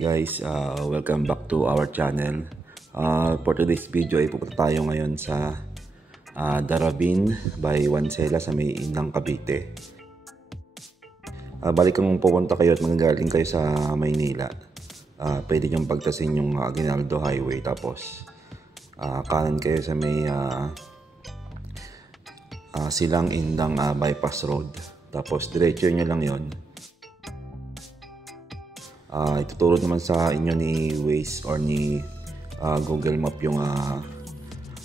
guys, welcome back to our channel. For today's video ay pupunta tayo ngayon sa Daravin by Wansela sa may Indang Cavite. Balik kung pupunta kayo at magagaling kayo sa Maynila, pwede niyong pagtasin yung Aguinaldo Highway, tapos kanan kayo sa may Silang Indang Bypass Road, tapos diretso nyo lang yon. Ituturo naman sa inyo ni Waze or ni Google Map yung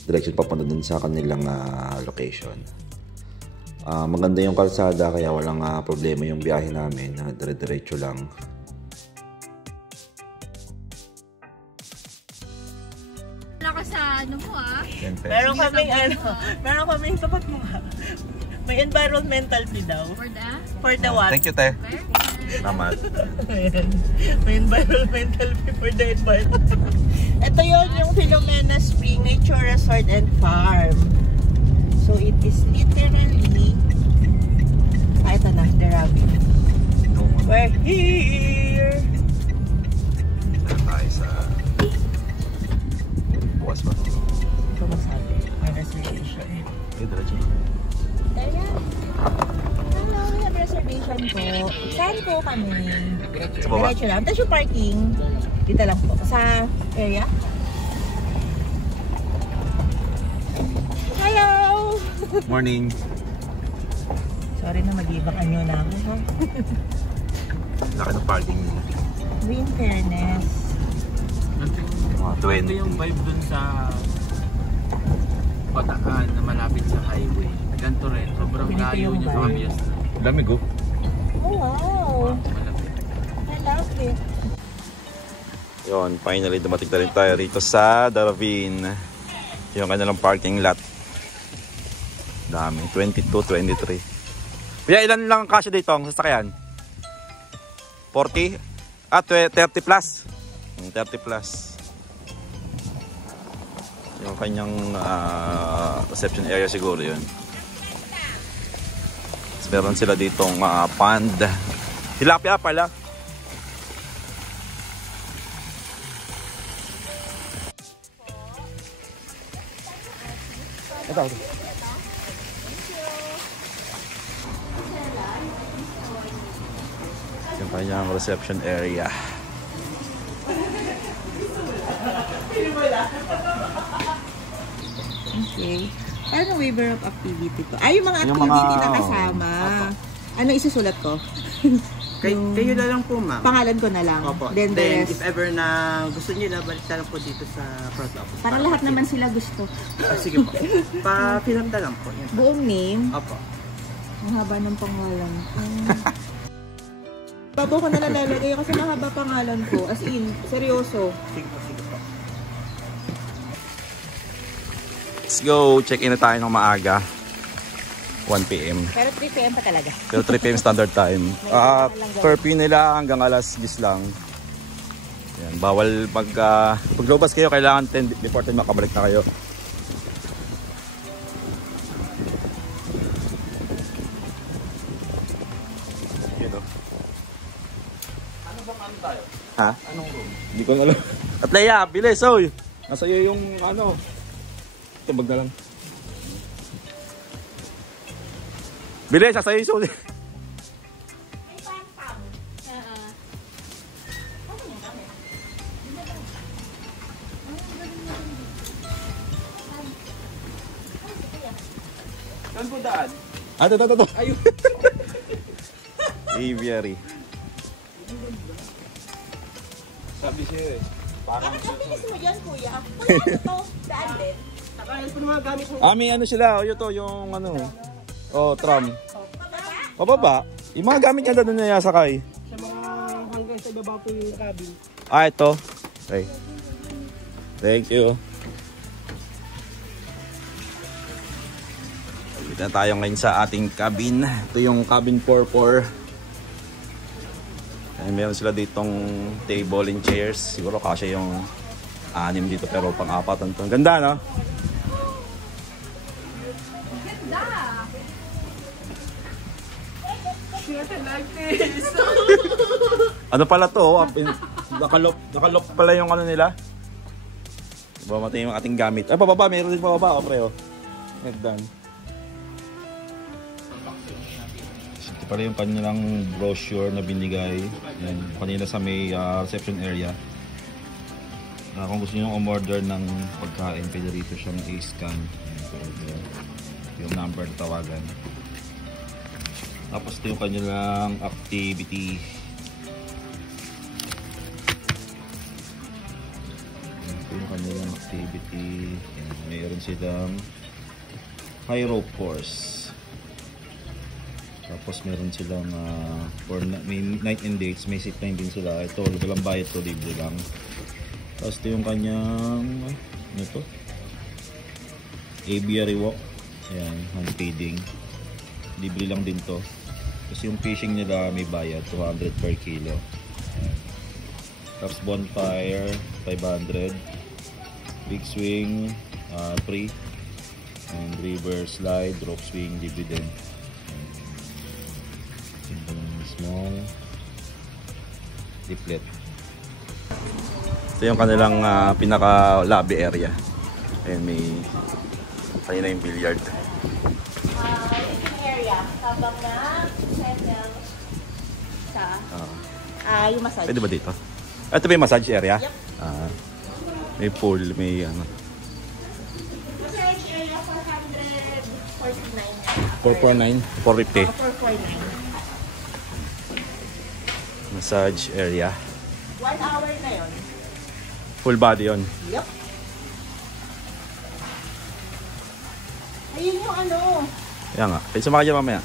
direction papunta dun sa kanilang location. Maganda yung kalsada kaya walang problema yung biyahe namin, dire-diretso lang. Wala ka sa ano mo meron kaming tapat mo may environmental fee daw. For the what? Thank you, te. Salamat. May environmental fee for the environment. Ito yun yung Filomena Spring Nature Resort and Farm. So it is literally ito na, Daravin. We're here! Tayo sa bukas ba? Ito masabi. May reservation. Diretso. Hello, we have reservation po. Saan po kami? Diretso lang. Tapos yung parking, dito lang po. Sa area. Hello! Morning. Sorry na, mag-ibang anyo na ako. Ha? Laki ng parking. In fairness. Mga 20. Yung vibe dun sa Bataan na malapit sa highway. Ganito rin. Sobrang Ganito layo yung niya. vibe. Obvious na. Lamig oh. Oh, wow! Malapit. I love it. Yun, finally dumating na rin tayo rito sa Daravin. Yung kanilang parking lot. Dami, 22, 23. Kaya ilan lang ang kasya dito ang sasakyan? 40? 30 plus. 30 plus. Yung kanyang reception area siguro yun. Tapos meron sila ditong pond. Tilapia pala. Ito. Yung kanyang reception area. Okay. Ano waiver of activity to? Ay, yung mga activity na kasama. Ano isusulat ko? Kayo na lang po, ma'am. Pangalan ko na lang. Opo. Then if ever na gusto niyo na, balik na lang po dito sa front office. para lahat naman sila gusto. Sige po. Pa-fill na lang po. Yan. Buong name. Opo. Ang haba ng pangalan ko. Babo ko na nalalagay kasi mahaba pangalan ko. As in, seryoso. Sige po, sige po. Let's go. Check-in na tayo ng maaga. 1 PM. Pero 3 PM pa talaga. Pero 3 PM standard time. Curfew nila hanggang alas 10 lang. Yan, bawal paglabas kayo, kailangan 10 before 10 makabalik na kayo. Ano bang ano tayo? Ha? Anong room? Hindi ko alam. At Leia, bilis, oy! Nasa iyo yung ano. Ito, bag na lang. Bilis, nasa iyo yung Saan po daan? ito. Ayun. Aviary. Sabi siya eh. Parang Bilis mo dyan, kuya. Ano to? Daan din. Nakayal po naman gamit po. May ano sila, yun to, yung ano. Tram. Pababa. Yung mga gamit niya doon niya sakay. Sa mga hanggang sa baba po yung cabin. Ito. Okay. Thank you. Dito na tayo ngayon sa ating cabin. Ito yung cabin 4-4. Meron sila ditong table and chairs. Siguro kasi yung 6 dito pero pang-4 ito. Ganda, no? Ano pala to? Nakalock pala yung ano nila. Bamatay yung ating gamit. Ay, pababa. Meron din pababa. O, pre, o. Nagdan. Ito pala yung kanilang brochure na binigay. Yan, kanina sa may reception area. Kung gusto nyo umorder ng pagkain, pwede rito siyang i-scan. Yung number na tawagan. Tapos ito yung kanilang activity. Ito yung kanilang activity. Mayroon silang high rope course. Tapos meron silang for may night and days, may seat time din sila. Ito, walang bayad to, libre lang. Tapos ito yung kanyang ano to? Aviary walk. Ayan, hand feeding. Libre lang din to. Tapos yung fishing nila may bayad, 200 per kilo. Tapos bonfire, 500. Big swing, free. And river slide, rope swing, dividend. Small diplet. Ito yung kanilang pinaka lobby area. Ayan, may kanina yung billiard. Living area, habang na settle sa yung massage. Pwede ba dito? Ito ba yung massage area? Yep. May pool, may ano. Massage area, 449? 450. 449. Massage area. 1 hour na yun. Full body yun. Yup. Ayun yung ano. Kaya nga. Pwede sumakay dyan mamaya.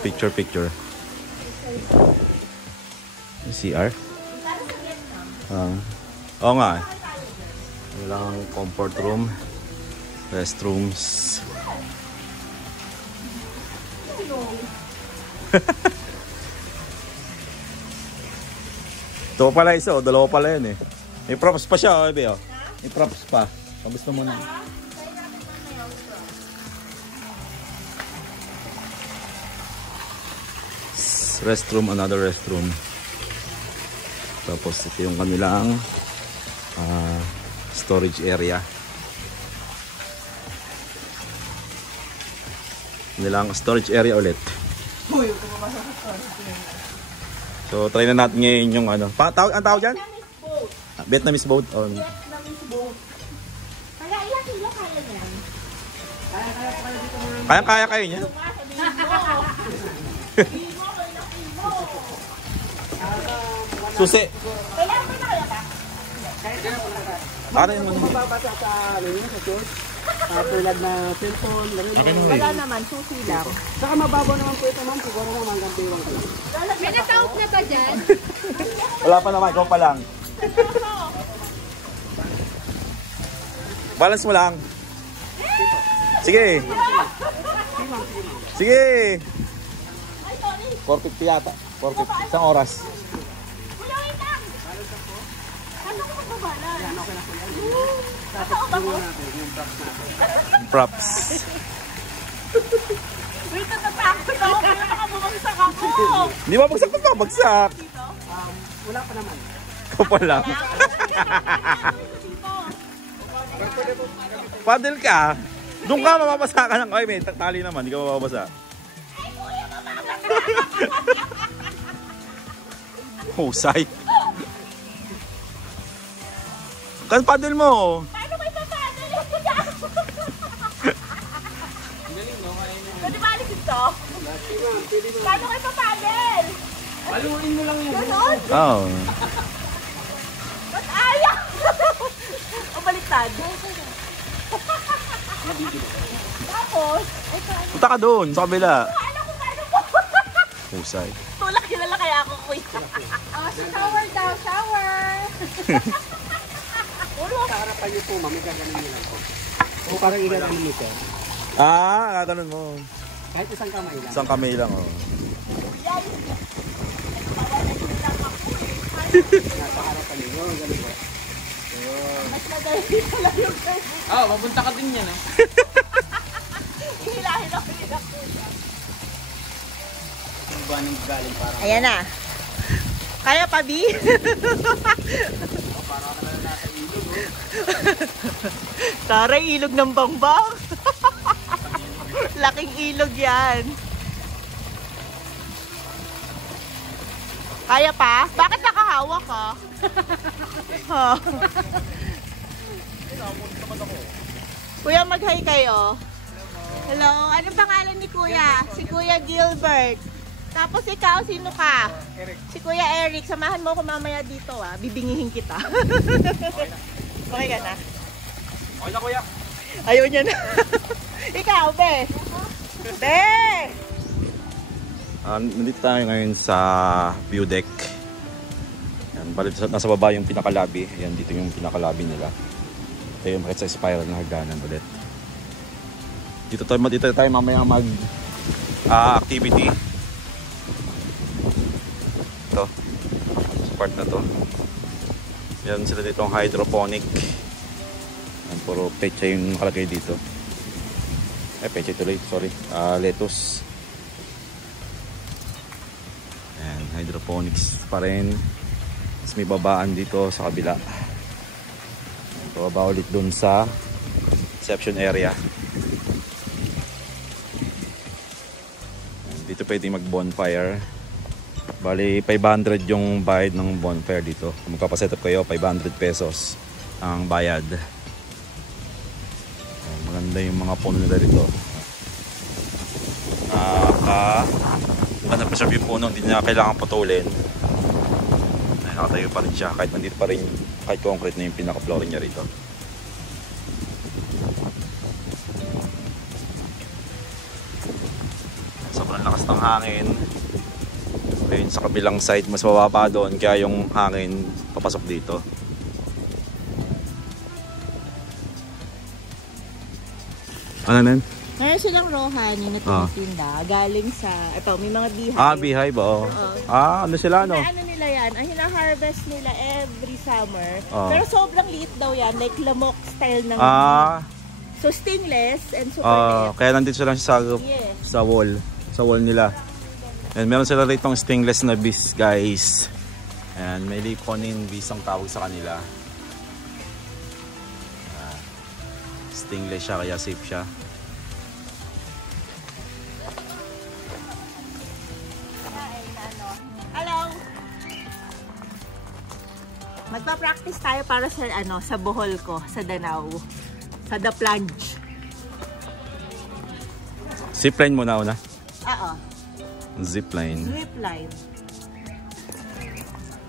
Picture. CR? Para sa Vietnam. Oo nga. Walang comfort room. Restrooms. Ito pala isa, dalawa pala yun eh. May props pa siya, Ebe. May props pa. Kung gusto mo na. Restroom, another restroom. Tapos ito yung kanilang storage area. Kanilang storage area ulit. So try na natin ngayon yung ano. Ang tawag dyan? Vietnamese boat. Vietnamese boat. Kaya ilang kilo kaya niyan? Kaya kayo niya? Susi. Kailangan mo na kaya ka? Para yung Mababasa sa church. Tulad na cellphone. Wala naman, susi lang. Saka mababaw naman po ito, ma'am. Siguro naman hanggang tiwang ka lang. May na-count na ba dyan? wala pa naman, ikaw pa lang. Balance mo lang. Sige. Sige. 450 yata. 450. Isang oras. Kuya, wait lang! Ano ko magbabala? Props. Wait, natatakot ako. Kaya nakabumagsak ako. Hindi ba bagsak pa? Bagsak. Wala pa naman. Ikaw pa lang. Paddle ka. Doon ka mababasa ka ng... Ay, may tali naman. Hindi ka mababasa. Ay, kuya, mababasa! Husay. Kan paddle mo. Paano kayo papadal? Pwede ba alis ito? Paano kayo papadal? Paluin mo lang yan. Ganon? Oo. Ba't ayaw? O baliktad? Tapos, Punta ka doon, sa kabila. alam ko paano po. Husay. Tulak kilala kaya ako, kuya. Shower daw, shower! Sa harapan niyo po, ma'am. May gaganin niyo lang po. O parang igaganin niyo po. Kaganon mo. Kahit isang kamay lang. Isang kamay lang, oh. Nasa harapan niyo. Ganun po. Mas madali pala yung Mapunta ka din yan ah. hilahin ako nila, kuya. Ang banang galing parang. Ayan na. Kaya pa, Bi? Taray, ilog ng bangbang. Laking ilog yan. Kaya pa? Bakit nakahawak ka? Kuya, mag-hi kayo. Hello, anong pangalan ni Kuya? Si Kuya Gilbert. Tapos ikaw, sino ka? Si Kuya Eric. Samahan mo ko mamaya dito bibingihin kita. Okay ka na? Okay na, kuya. Ayaw niya na. Ikaw, Be. Be! Nandito tayo ngayon sa view deck. Yan, balik nasa baba yung pinakalabi. Yan, dito yung pinakalabi nila. Ito yung makita sa spiral na hagdanan ulit. Dito tayo mamaya mag activity. Ito. Sa part na to. Yan sila dito ang hydroponic. Yan, puro pecha yung nakalagay dito. Pecha tuloy, sorry. Lettuce. Yan, hydroponics pa rin. Tapos may babaan dito sa kabila. Bababa ulit dun sa reception area. Yan, dito pwede mag bonfire. Bali 500 yung bayad ng bonfire dito. Kung magpapaset up kayo, 500 pesos ang bayad. Yan, maganda yung mga puno nila dito. Na-preserve yung puno, hindi na kailangan putulin. Nakatayo pa rin siya kahit nandito pa rin, kahit concrete na yung pinaka-flooring niya rito. Sobrang lakas ng hangin. Ayun, sa kabilang side mas mababa doon, kaya yung hangin papasok dito. Ano nan? Meron silang rohani na tinitinda. Galing sa, ito, may mga beehive. Beehive, oo. Ano sila, no? Ano nila yan? Ang hina-harvest nila every summer. Pero sobrang liit daw yan. Like lamok style ng so stainless and super liit. Kaya nandito sila sa wall. Sa wall nila. And meron sila rito stainless na bees, guys. Ayan, may liponin bees ang tawag sa kanila. Stainless siya, kaya safe siya. Magpa-practice tayo para sa sa Bohol ko, sa Danau, sa The Plunge. Zipline muna una. Oo. Zipline. Zipline.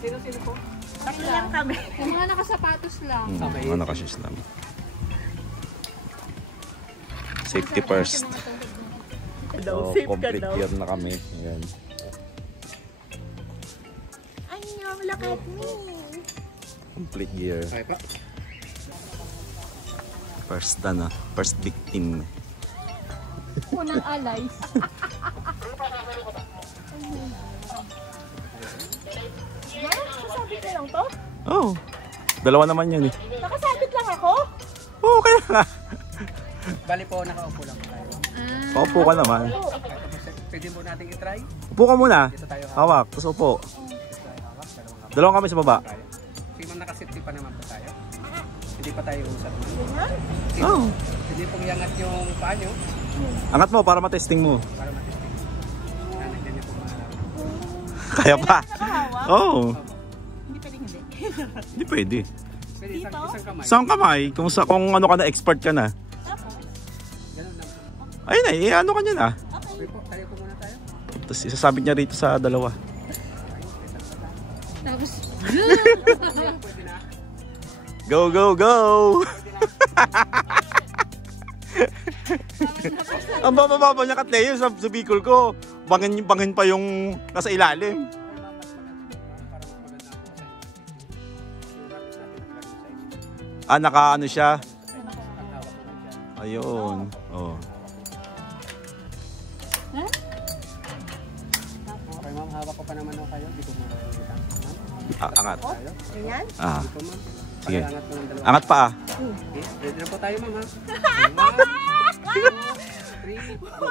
Sino po? Tatlo lang kami. Yung mga nakasapatos lang. Mga nakashoes lang. Safety first. So, complete gear na kami. Ayan. Ay, look at me. Complete gear. Okay pa. First victim. Unang allies. Nakasabit na lang to? Oh, dalawa naman yun eh. Nakasabit lang ako? Oo, kaya nga. Bali po, nakaupo lang tayo. Paupo ka naman. Pwede po natin i-try. Upo ka muna. Dito tayo Hawak, tapos upo. Dalawang kami sa baba. Sige ma'am, nakasafety pa naman po tayo. Hindi pa tayo usap. Oh. Hindi pong iangat yung paa nyo. Angat mo para matesting mo. Para matesting. Hindi niyo po maalaman. Kaya pa. Oo. Oh. Hindi pwedeng hindi. Hindi pwede. Pwede isang kamay. Isang kamay. Kung ano ka na, expert ka na. Ganun lang po. Ayun na, ano ka niya na. Okay po, tayo po muna tayo. Tapos isasabit niya rito sa dalawa. Tapos, Pwede na. Go, go, go! Ang bababa niya Katleyo sa Bicol ko. Bangin pa yung nasa ilalim. Naka ano siya? Ayun. Oh. Okay ma'am, hawak ko pa naman ako kayo. Di ko makakita. Angat. Ayan. Di ko ma'am. Sige. Angat mo ng dalawa. Angat pa Okay, ready na po tayo ma'am ha. 1, 2, 3, go.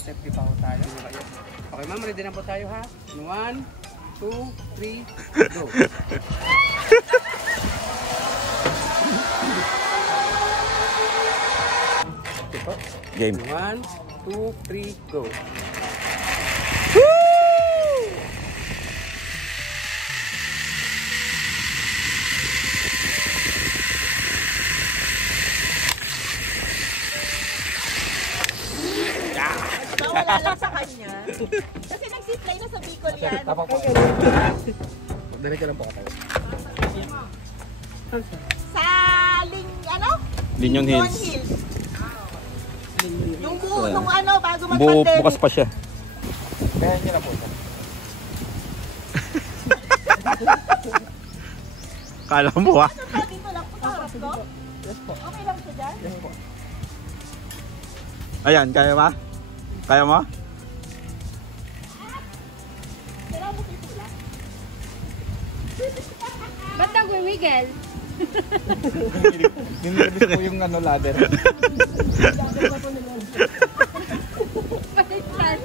Naka-safety pa ho tayo. Okay ma'am, ready na po tayo ha? 1, 2, 3, go! Game. 1, 2, 3, go! Wala lang sa kanya. Kasi nag-zipline na sa Bicol yan. Tapos po. Diretso lang po ka tayo. Sa ano? Linyon Linyon Hills. Hills. Yung buo, nung ano, bago Bukas mag-pandemic. pa siya. Kaya nyo na po. Kala mo ha? Ano to? Dito lang po sa harap ko? Okay lang siya dyan? Ayan, kaya ba? Kaya mo? Kailangan mo sisula. Ba't nagwimigel? Ninilis po yung ano, ladder. Baliktad.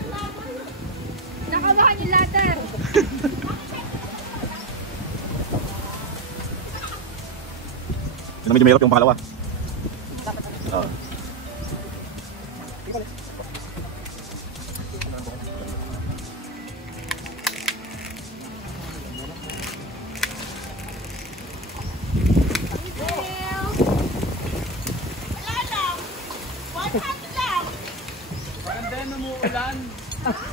Nakabahan yung ladder. Yun medyo mahirap yung pangalawa. Oo. Wala lang. 100 lang. Parang dahil umuulan.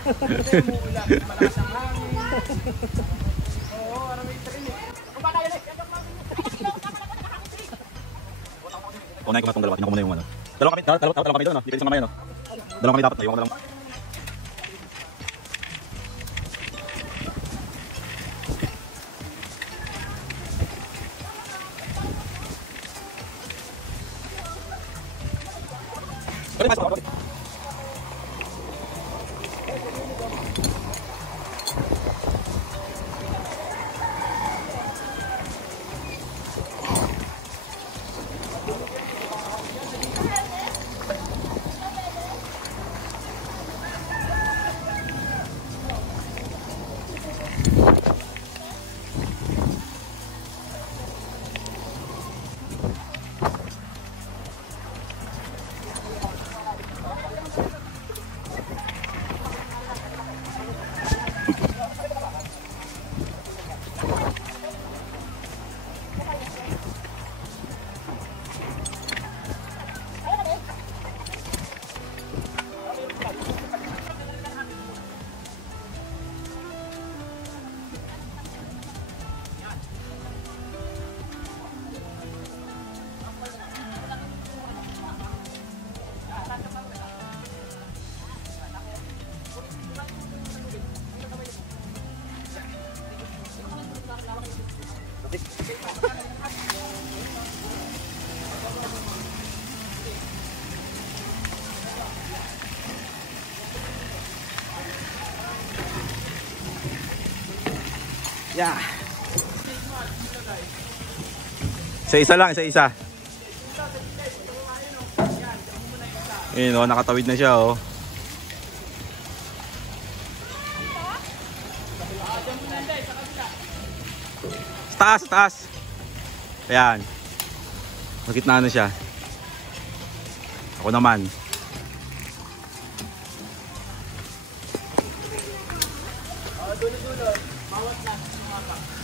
Dahil umuulan. Malakas ang hangin. Oo, parang may train eh. Kunain ko nga itong dalawa. Tingnan ko muna yung ano. Dalawa kami doon. Hindi pwede sa mamaya, no? Dalawa kami dapat. Iwan ko na lang. Yeah. Isa-isa lang, isa-isa. Ayun o, nakatawid na siya o. Taas, taas. Ayan. Magkitna na siya. Ako naman.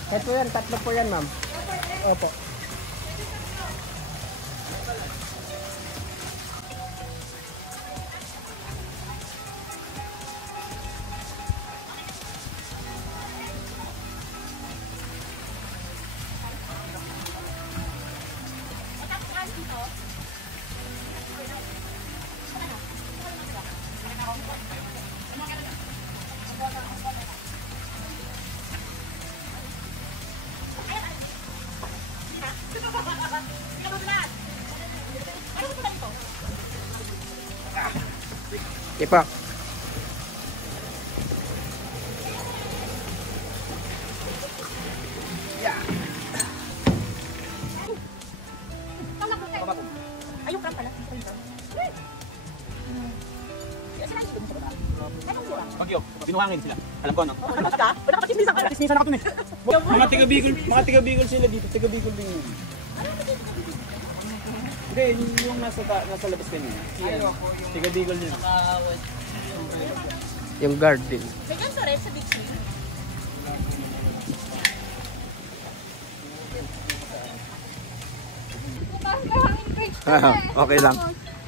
Ito yan, tatlo po yan ma'am. Opo. Ipak. Ayun, prank pala. Ayun, prank. Sila sila yung Bagyo. Binuhangin sila. Alam ko, no? Ano ka? Wala ka chismisan ka na. Chismisan ako dun eh. Mga taga-Bicol sila dito. Taga-Bicol din yun. Hindi, yung nasa labas kanina. Taga-Bicol yun. Yung garden. May ganito rin sa beach swing. Okay lang.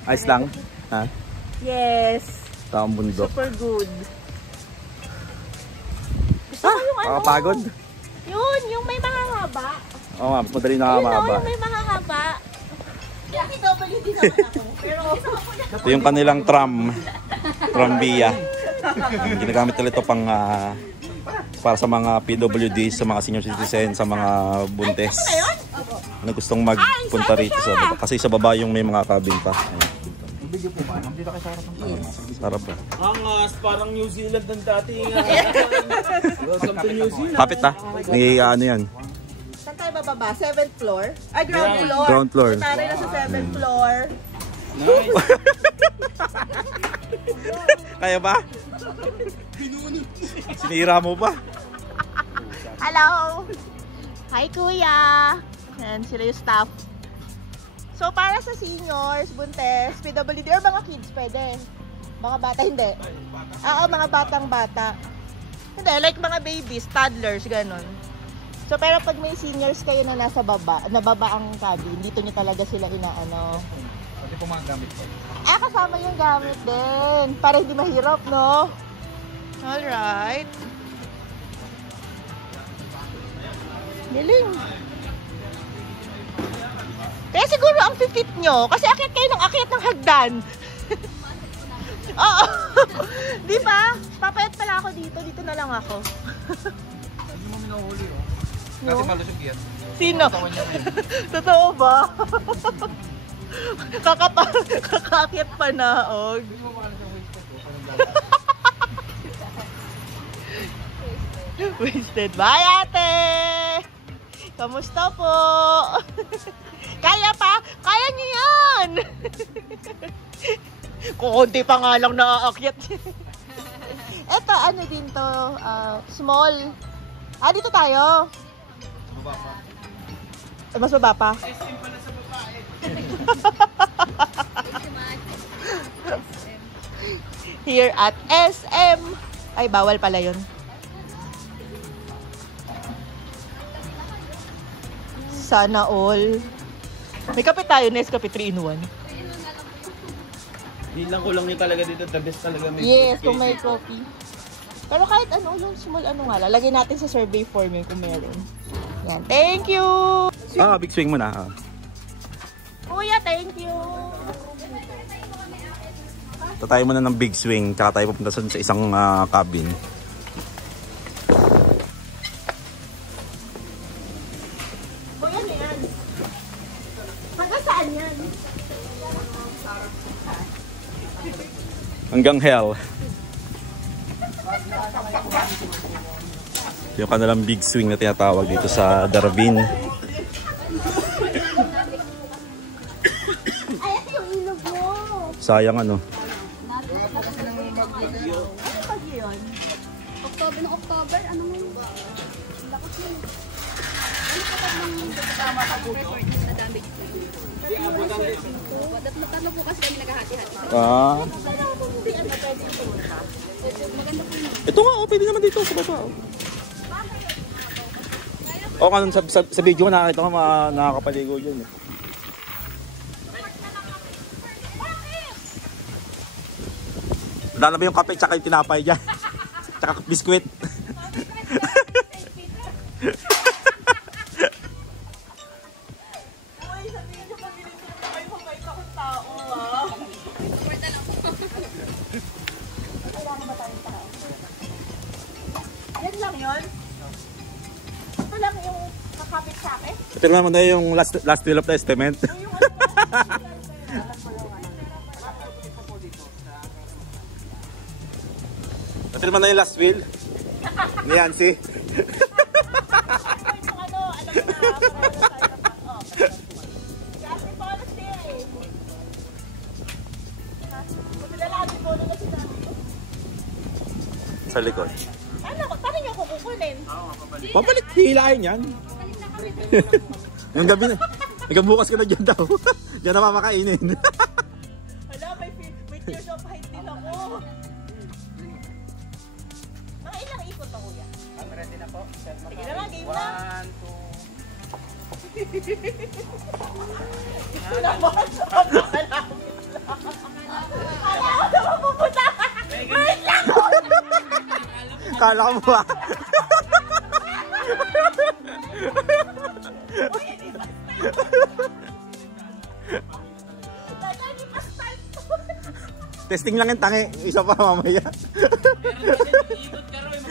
Ayos lang. Ha? Yes. Taong bundok. Super good. Gusto ko yung ano? Makapagod? Yun, yung may mahahaba. Oo nga, mas madali Yun o, nakakababa. yung may mahahaba. PWD naman ako. Pero Ito yung kanilang tram. Tramvia. Ginagamit nila ito pang para sa mga PWD, sa mga senior citizen, sa mga buntes na gustong magpunta rito sa baba. Kasi sa baba yung may mga cabin pa. Sarap ba? Angas, parang New Zealand ng dati. Welcome to New Zealand. Kapit ha? May ano yan. saan tayo bababa? 7th floor? Ay, ground floor. Ground floor. Taray na sa 7th floor. Nice. Kaya ba? Sinira mo ba? Hello! Hi, Kuya! Yan, sila yung staff. So, para sa seniors, buntes, PWD, or mga kids, pwede. Mga bata, hindi. Oo, mga batang-bata. Hindi, like mga babies, toddlers, ganun. So, pero pag may seniors kayo na nasa baba, nababa ang cabin, dito nyo talaga sila inaano. Pwede po mga gamit ko. Kasama yung gamit din. Para hindi mahirap, no? Alright. Galing. Kaya siguro ang fit nyo, kasi akyat kayo ng akyat ng hagdan. Oo. Di ba? Papayat pala ako dito. Dito na lang ako. Hindi mo minuhuli, oh. No? Kasi malusog yan. Sino? Totoo ba? Kakakyat pa naog. Hindi mo makala sa wasted, oh. Wasted. Bye, ate! Kamusta po? Kaya pa? Kaya niyo yan! Kukunti pa nga lang naaakyat. Eto, ano din to? Small. Dito tayo. Baba pa. Mas baba pa? SM pala sa babae. Here at SM. Ay, bawal pala yun. Sana all. May kape tayo, Nescafe 3-in-1. Bilang ko lang yun talaga dito. The best talaga. Yes, kung may coffee. Pero kahit ano, yung small ano nga, lalagay natin sa survey form yun kung meron. Yan, thank you! Big swing muna. Kuya, thank you! Tatay muna ng big swing, tsaka tayo pupunta sa isang cabin. Kuya, ano yan? Hanggang saan yan? Hanggang hell. Yung kanilang big swing na tinatawag dito sa Darwin. Ay, ito yung ilog mo! Sayang ano. Ano pag yun? October, ano mo? Lakas mo. Ano pa ng tama ka po ito? Na damage po. Tatlo po kasi kami naghahati-hati. Hindi ano, pwede yung pumunta. Maganda po yun. Ito nga, pwede naman dito sa baba. Kanun sa video ko nakakita ko nakakapaligo dyan. Wala na ba yung kape tsaka yung tinapay dyan? Tsaka biskwit. Uy, sabihin nyo pag binigyan ko kayo mabait akong tao, ah. Kailangan ba tayong tao? Yan lang yun? Ito lang yung kakapit sa akin? Ito naman na yung last will of testament. Ito naman na yung last will ni Yancy. Sa likod. Ano, paano niyo kukunin? Papalit, hihilahin yan. Yung gabi na. Hanggang bukas ka na dyan daw. Diyan na mamakainin. Wala, may tears of height din ako. Mga ilang ikot pa, kuya? I'm ready na po. Sige na lang, game na. 1, 2. Ito naman, sobrang malapit lang. Kala ko naman pupunta. Wait lang! Kala ko ba? Uy, hindi pa start. Testing lang yung tangi. Isa pa mamaya. Ikot ka rin.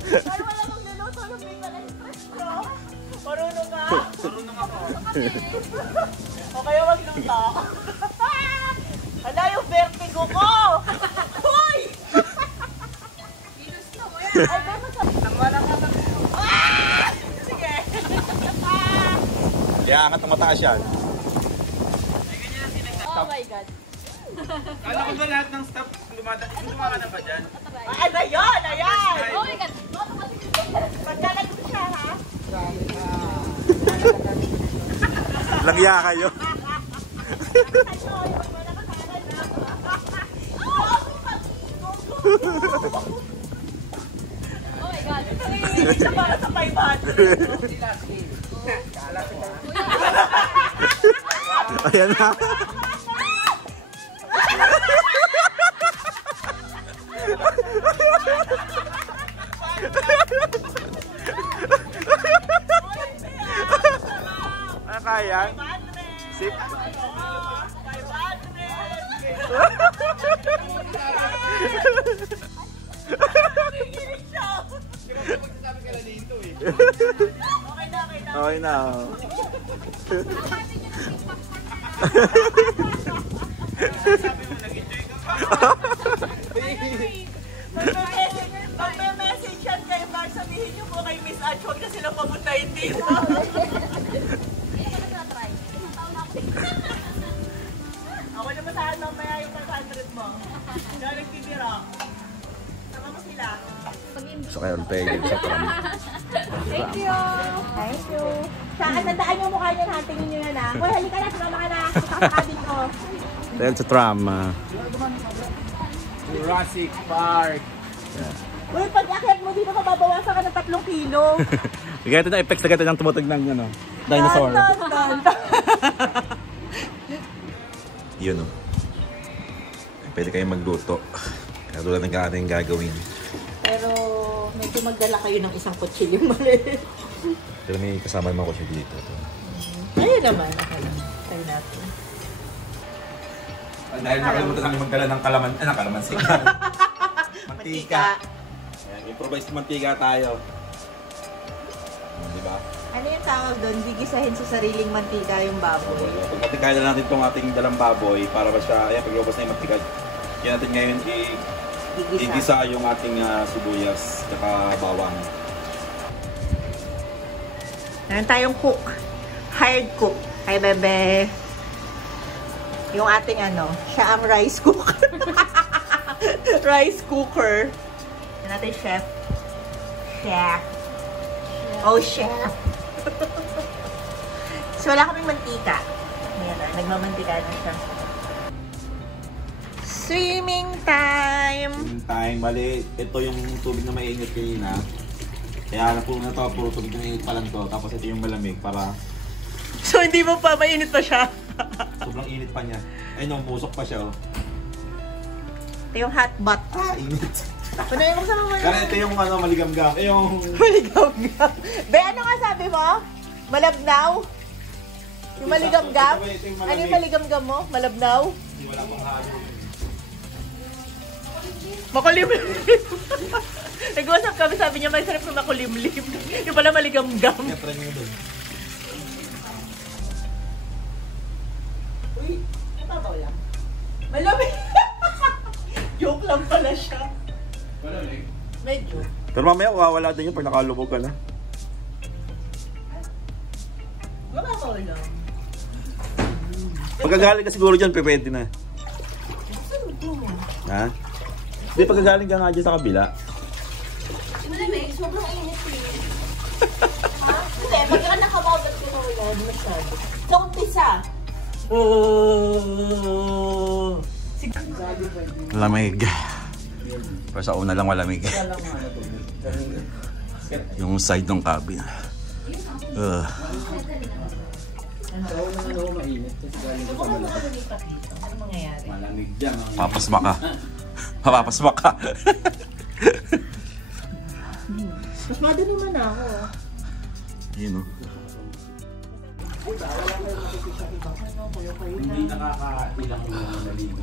Ay, wala kang niluto ng may stress ko. Marunong ka? Marunong ako. O kaya magluto. Hala yung vertigo ko! Hoy! Ay, ba masarap? Sige. Kaya angat ang mataas yan. Oh my God. Kala ko ba lahat ng staff gumana na ba dyan? Ano yun? Ayan! Oh my God. Pagdalagot siya, ha? Lagya kayo. Oh my God. Isa para sa 500. Ayan na. Ano kaya? Sip. 500. Okay na. Okay na. Magme-message yan kay Mark, sabihin niyo po kay Miss Ange, huwag na silang pamuntahin dito. Ako naman saan mamaya yung 500 mo. Kaya nagtitira. Sama mo sila. So kayo, paying sa pram. Thank you. Thank you. Saan nandaan yung mukha niya, tingin niyo yan ha. Hoy, halika na, sumama ka na. Kita ka sa cabin ko. Dahil sa tram. Jurassic Park. Uy, pag akyat mo dito, mababawasan ka ng 3 kilo. Ganito na effects na ganito ng tumutog ng dinosaur. Tan. Yun o. Pwede kayong magluto. Katulad ng ating gagawin. Pero medyo magdala kayo ng isang kutsilyong maliit. Pero may kasama naman ko siya dito. Ayun naman, okay lang. Try natin. Dahil nakalimutan namin magdala ng kalamansi. Mantika. Ayan, improvise mantika tayo. Diba? Ano yung tawag doon? Gigisahin sa sariling mantika yung baboy. Pagkatikain na natin itong ating dalang baboy para ba siya, ayan, paglabas na yung mantika. Kaya natin ngayon igisa yung ating sibuyas at bawang. Meron tayong cook. Hired cook. Hi, bebe. Yung ating siya ang rice cooker. Rice cooker. Yan natin, chef. Chef. Oh, chef. So, wala kaming mantika. Ayan na, nagmamantika na siya. Swimming time! Swimming time. Bali, ito yung tubig na mainit kanina. Kaya na na to, puro tubig na mainit pa lang to. Tapos ito yung malamig para So, hindi mo pa mainit pa siya? sobrang init pa niya. Ay no, musok pa siya oh. Ito yung hot bath. Init. Punayin mo sa mga Kaya ito yung maligam-gam. Yung maligam-gam. Be, ano nga sabi mo? Malabnaw? Yung maligam-gam? Ano yung maligam-gam mo? Malabnaw? wala pang halo. Makulimlim. Nag-uusap kami, sabi niya may sarap na makulimlim. Yung pala maligam-gam. Kaya try nyo doon. Uy, nababaw lang. Malamig. Joke lang pala siya. Malamig. Medyo. Pero mamaya wawala din yun pag nakalubog ka na. Mababaw lang. Pagkagaling ka siguro dyan, pwede na. Saan ito? Ha? Hindi, pagkagaling ka nga dyan sa kabila. Malamig, sobrang init eh. Hindi, pagka nakababat ko na wala, masyado. Sa umpisa. Lamig. Pero sa una lang malamig. Yung side ng cabin. Mainit. Kasi galing ko sa malaki. Ano mangyayari? Malamig dyan. Papasma ka. Papapasma ka. Pasmado naman ako. Yun o. Hindi nakakailang yung naligo.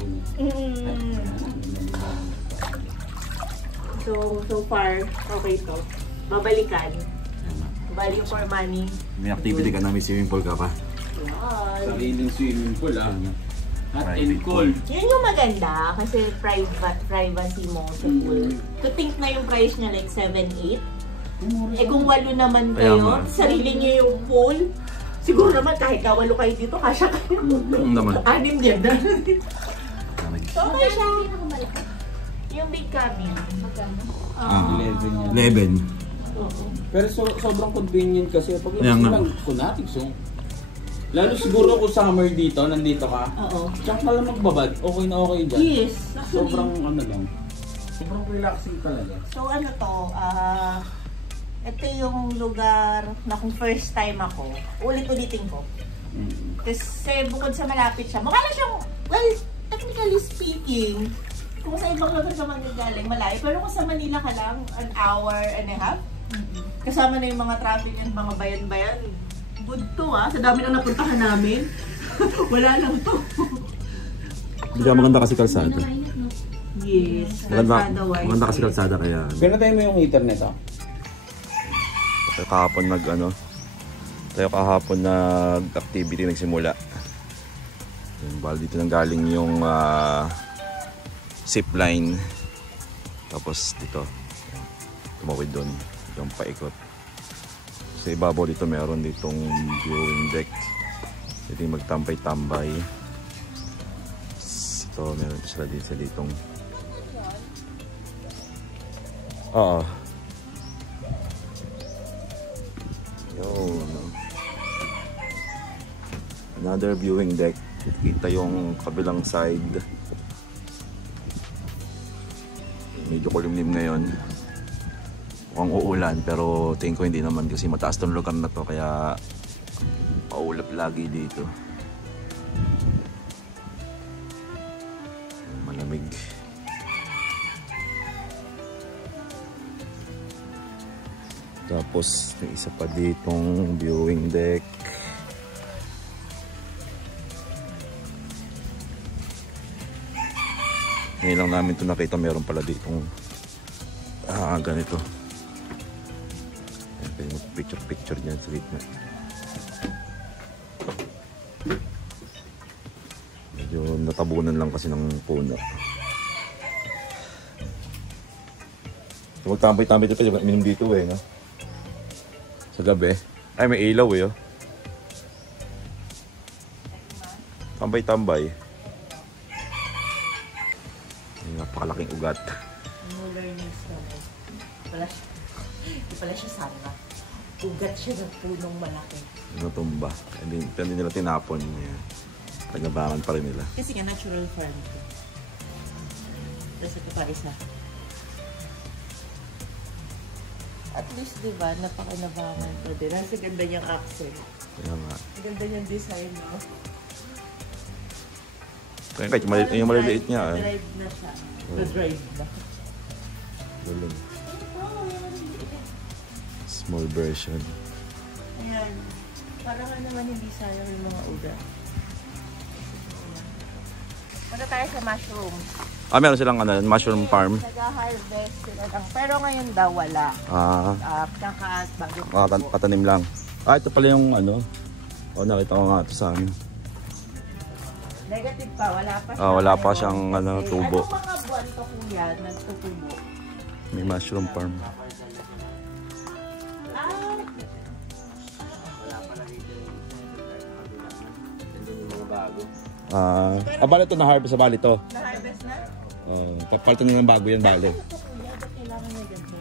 So far, okay to. Babalikan. Value for money. May activity ka na, may swimming pool ka pa. Sariling swimming pool ah. Hot and Private cold. Yun yung maganda kasi privacy mo sa pool. To think na yung price niya like 7-8. Eh kung 8 naman Kaya kayo, nga. sarili niyo yung pool. Siguro naman kahit kawalo kayo dito, kasya kayo. Ang naman. 6 din. Lamig. So okay siya. Pinakamalaki. Yung big cabin. Magkano? 11 yan. 11. Pero sobrang convenient kasi pag Kaya nga. lang kunatix so. Lalo siguro kung summer dito, nandito ka. Oo. Tsaka ka lang magbabad, okay na okay dyan. Yes. Actually, Sobrang ano lang. Sobrang relaxing talaga. so ano to, ito yung lugar na kung first time ako, ulit-ulitin ko. Kasi bukod sa malapit siya, mukha na siyang, well, technically speaking, kung sa ibang lugar sa Manila galing, malayo. Pero kung sa Manila ka lang, 1.5 hours, kasama na yung mga traffic and mga bayan-bayan, good to sa dami na napuntahan namin. Wala lang to. Hindi ka maganda kasi kalsada. Mainit, no? Yes, Maganda, maganda kasi kalsada kaya. Pinatay mo yung internet ah. Tayo kahapon kahapon nag-activity nagsimula. Bali dito nang galing yung zipline. Tapos dito tumawid doon yung paikot. Sa ibabaw dito meron ditong viewing deck. Pwede magtambay-tambay. Ito meron sila ditong oo. Yun. Another viewing deck. Kita yung kabilang side. Medyo kulimlim ngayon. Mukhang uulan pero tingin ko hindi naman kasi mataas tong lugar na to kaya maulap lagi dito. Malamig. Tapos may isa pa ditong viewing deck. Ngayon lang namin ito nakita, meron pala ditong ganito. Pwede mag-picture dyan sa gitna. Medyo natabunan lang kasi ng puno. So, magtambay-tambay dito, minom dito eh, no? Sa gabi. Ay, may ilaw eh, oh. Tambay-tambay. Napakalaking ugat. Hindi pala siya sana. Ugat siya ng punong malaki. Natumba. Hindi nila tinapon. Pagnabangan pa rin nila. Kasi nga natural farm ito. Tapos ito pa isa. At least diba, napakinabangan to din. Kasi ganda niyang axle. Kaya nga. Ganda niyang design, no? Kaya kahit yung maliliit niya. Na-drive na siya. Na-drive na. Galing. Small version. Ayan. Parang naman hindi sayang yung mga ugat. Punta tayo sa mushroom. Meron silang mushroom farm. Nag-harvest sila lang. Pero ngayon daw wala. Kakat, bago. Patanim lang. Ito pala yung nakita ko nga ito sa amin. Negative pa, wala pa siya. Wala pa siyang tubo. Anong mga buwan to kuya nagtutubo? May mushroom farm. Bali ito na-harvest sa bali ito. Na-harvest na? Papalitan nyo ng bago yan, bale. Ito kuya, ba't kailangan niya ganito?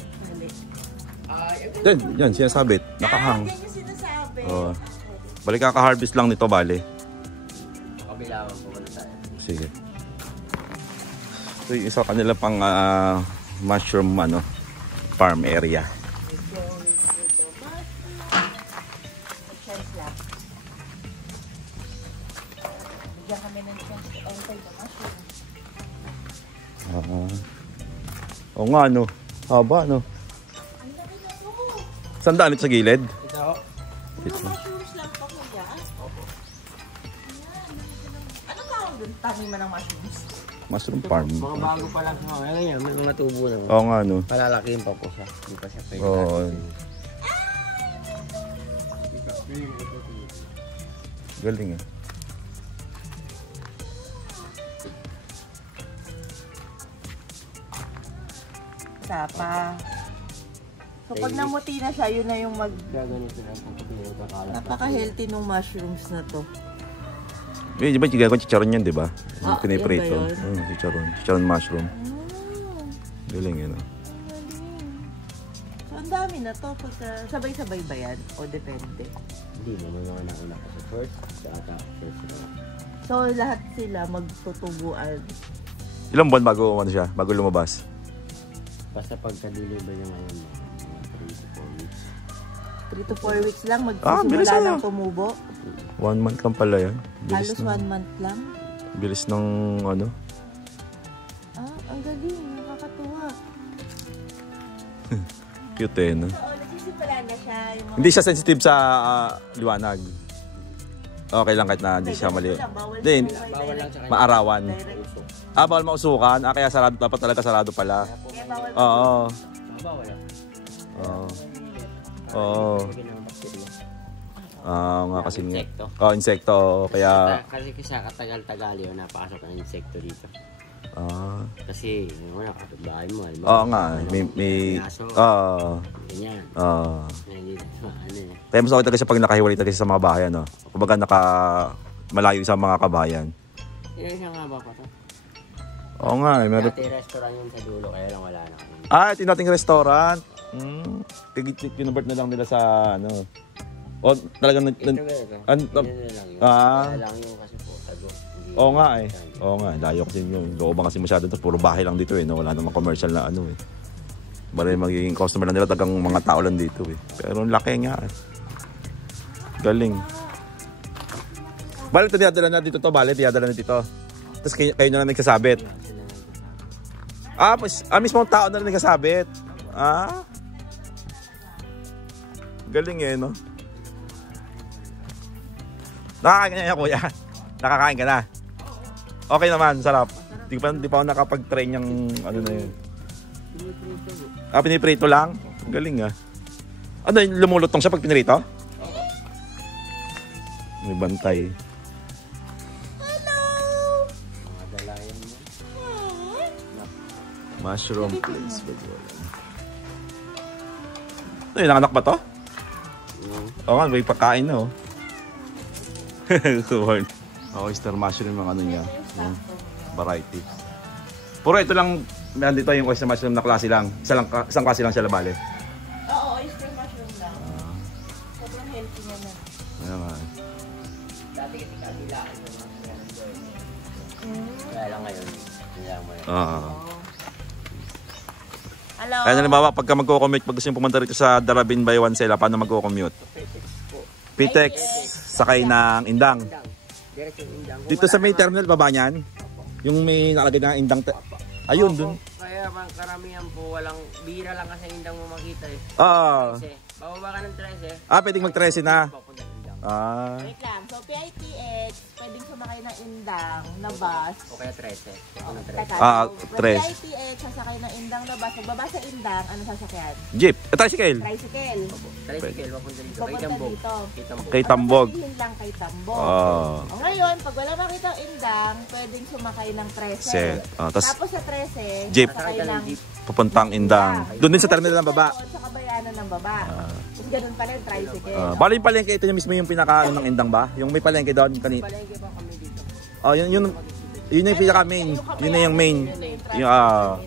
Dali. Then, yan, sinasabit. Nakahang. Yan yung sinasabi. Balik kaka-harvest lang nito, bale. Kabilawan po muna tayo. Sige. Ito yung isa kanila pang mushroom farm area. Chance lang. Bigyan kami ng chance to enter the mushroom. Oo nga, haba, Sandaan ito sa gilid? Ito. Ito. Mushrooms lang pa kuya. Ano tawag dun? Taniman ng mushrooms? Mushroom farm. Mga bago pa lang. Ngayon, may mga tubo na. Oo nga, Palalakihin pa po siya. Hindi pa siya pwede. Oo. Galing eh. Sapa. So pag namuti na siya, yun na yung Gaganito na po. napaka-healthy nung mushrooms na to. Di ba ginagawa chicharon yan, di ba? Ah, Piniprito. yan ba yun? Chicharon. Chicharon mushroom. Galing yun. So ang dami na to. Pagka, sabay-sabay ba yan? O depende? Hindi mo mga nauna ko sa first. Sa first na. So lahat sila magtutubuan. Ilang buwan bago siya? Bago lumabas? Basta pagka-deliver niya ngayon, 3 to 4 weeks. 3 to 4 weeks lang bilis magsisimula na. ng tumubo. 1 month lang pala yan. Bilis Halos na. 1 month lang. Bilis ng Ang galing. Nakakatuwa. cute eh, no? Oo, nagsisimula na siya. Yung mga Hindi siya sensitive sa liwanag. Okay lang kahit na hindi siya mali. Hindi, Bawal lang sa kanya. maarawan. Usok. Bawal mausukan. Kaya sarado, dapat talaga sarado pala. Kaya bawal Oo. Bawal lang. Oo. Oo. Lagyan ng bakterya. Nga kasi nga. Insekto. Insekto. Kaya, Kasi sa katagal-tagal yun, napasok ang insekto dito. Kasi, yung kapitbahay mo, oo nga. May, aso, oo. ganyan. Oo. Hindi, Kaya mas okay talaga siya pag nakahiwalay talaga siya sa mga bahayan, no? Kumbaga malayo sa mga kabayan. Ilan nga ba pa to? Oo nga, meron. Dati restaurant yun sa dulo, kaya lang wala na. Ito yung dating restaurant. Kinubert na lang nila sa O talagang Ito ba ito? Yun na lang yun. Kaya lang yun kasi po, tago. Oo nga eh. Oo nga, layo kasi yung looban kasi masyado to. Puro bahay lang dito eh, no? Wala namang commercial na eh. Bale magiging customer lang nila, tagang mga tao lang dito eh. Pero ang laki nga eh. Galing. Bale ito dinadala na dito to, dinadala na dito. Tapos kayo na lang nagsasabit. Mismo ang tao na lang nagsasabit. Galing eh, no? Nakakain ka na, kuya. Nakakain ka na. Okay naman, sarap. Di pa ako nakapag-try yung na yun. Piniprito lang? Galing ah. Lumulutong siya pag pinirito? May bantay. Mga dalayan mo. Mushroom place. Nanganak ba to? Oo nga, may pagkain na oyster mushroom yung niya. Variety. Puro ito lang, nandito yung oyster mushroom na klase lang. Isang klase lang siya labale. Oo, oyster mushroom lang. Sobrang healthy niya na. Ayan nga. Dati kasi kabilaan yung mga kaya lang ngayon, hindi lang mo yun. Hello? Kaya halimbawa, pagka magko-commute, pag gusto nyo pumunta rito sa Darabin by Wansela, paano magko-commute? Pitex, sakay ng Indang. Direct yung indang. Dito sa may terminal, baba niyan? Yung may nakalagay na Indang. Ayun, dun. Kaya karamihan po, walang bira lang kasi indang mo makita eh. Kasi, bababa ka ng 13. Pwedeng mag-13 na. Papunta indang. Wait lang. So, PITX, pwedeng sumakay ng Indang na bus. O kaya 13. Papunta ng 13. Teka, so, tres. PITX, sasakay ng Indang na bus. Pagbaba sa Indang, ano sasakyan? Jeep. Tricycle. Tricycle. Tricycle, papunta dito. Kay Papunta Tambog. dito. Kay Tambog. Kay Tambog. Sabihin lang kay Tambog. Oo. Ngayon, pag wala makita ang Indang, pwedeng sumakay ng 13. Tapos sa 13, Jeep. sasakay ng Pupuntang Indang. Doon din sa terminal ng baba. Sa kabayanan ng baba. Tapos ganun pala yung tricycle. Bali yung palengke, ito yung mismo yung pinaka ng Indang ba? Yung may palengke doon kanina. Palengke pa kami dito. Yun. Yun na yung pinaka-main. Yun na yung main. Yung,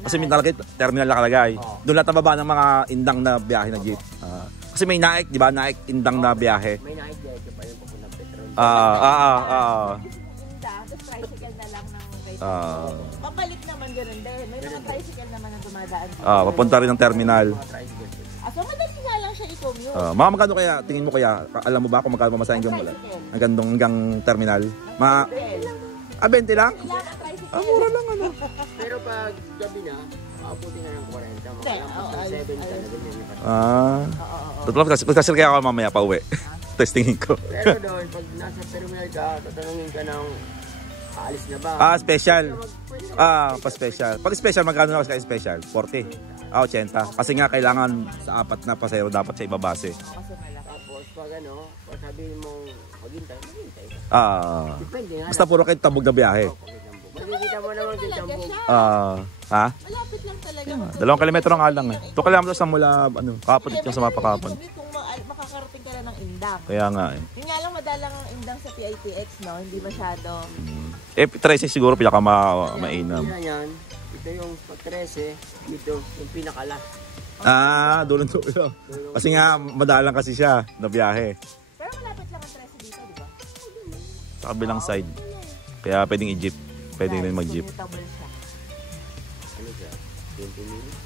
kasi may nakalagay, terminal nakalagay. Doon lahat nababa ng mga indang na biyahe na jeep. Kasi may naik, di ba? Naik, indang na biyahe. May nakikita pa yung papunang petrol. Tapos tricycle na lang ng pabalik naman ganoon din. May mga tricycle naman na dumadaan. Papunta rin ng terminal. So madali nga lang siya i-commute. Mga magkano kaya, tingin mo kaya, alam mo ba kung magkano mamasahin hanggang terminal? 20 lang? Mura lang ano. Pero pag gabi na, abutin na ng 40. Makalampas ng 7 ka na ganyan. Totoo, kasi kaya ako mamaya pa uwi. Testingin ko. Pero doon, pag nasa terminal ka, tatanungin ka ng aalis na ba? Special. Pa-special. Pag special, magkano na kasi special? 40. 80. Kasi nga kailangan sa 4 na pasero dapat siya ibabase. Tapos pag pag sabihin mong maghintay. Depende nga. Basta puro kayo tabog na biyahe. Makikita mo naman yung tambog. Malapit lang talaga. 2 kilometro nga lang eh. 2 kilometro sa mula, kapon dito sa mapakapon. Kung makakarating ka na ng indang. Kaya nga eh. Yung nga lang madalang ang indang sa PITX, no? Hindi masyado. Tracing siguro pinaka mainam. Ito yung pag 13, dito yung pinakala. Dulo. Kasi nga madalang kasi siya na biyahe. Pero malapit lang ang 13 dito, di ba? Sa kabilang side. Kaya pwedeng i-jeep. Pwedeng rin mag-jeep. Commutable siya. Ano siya? 20 minutes?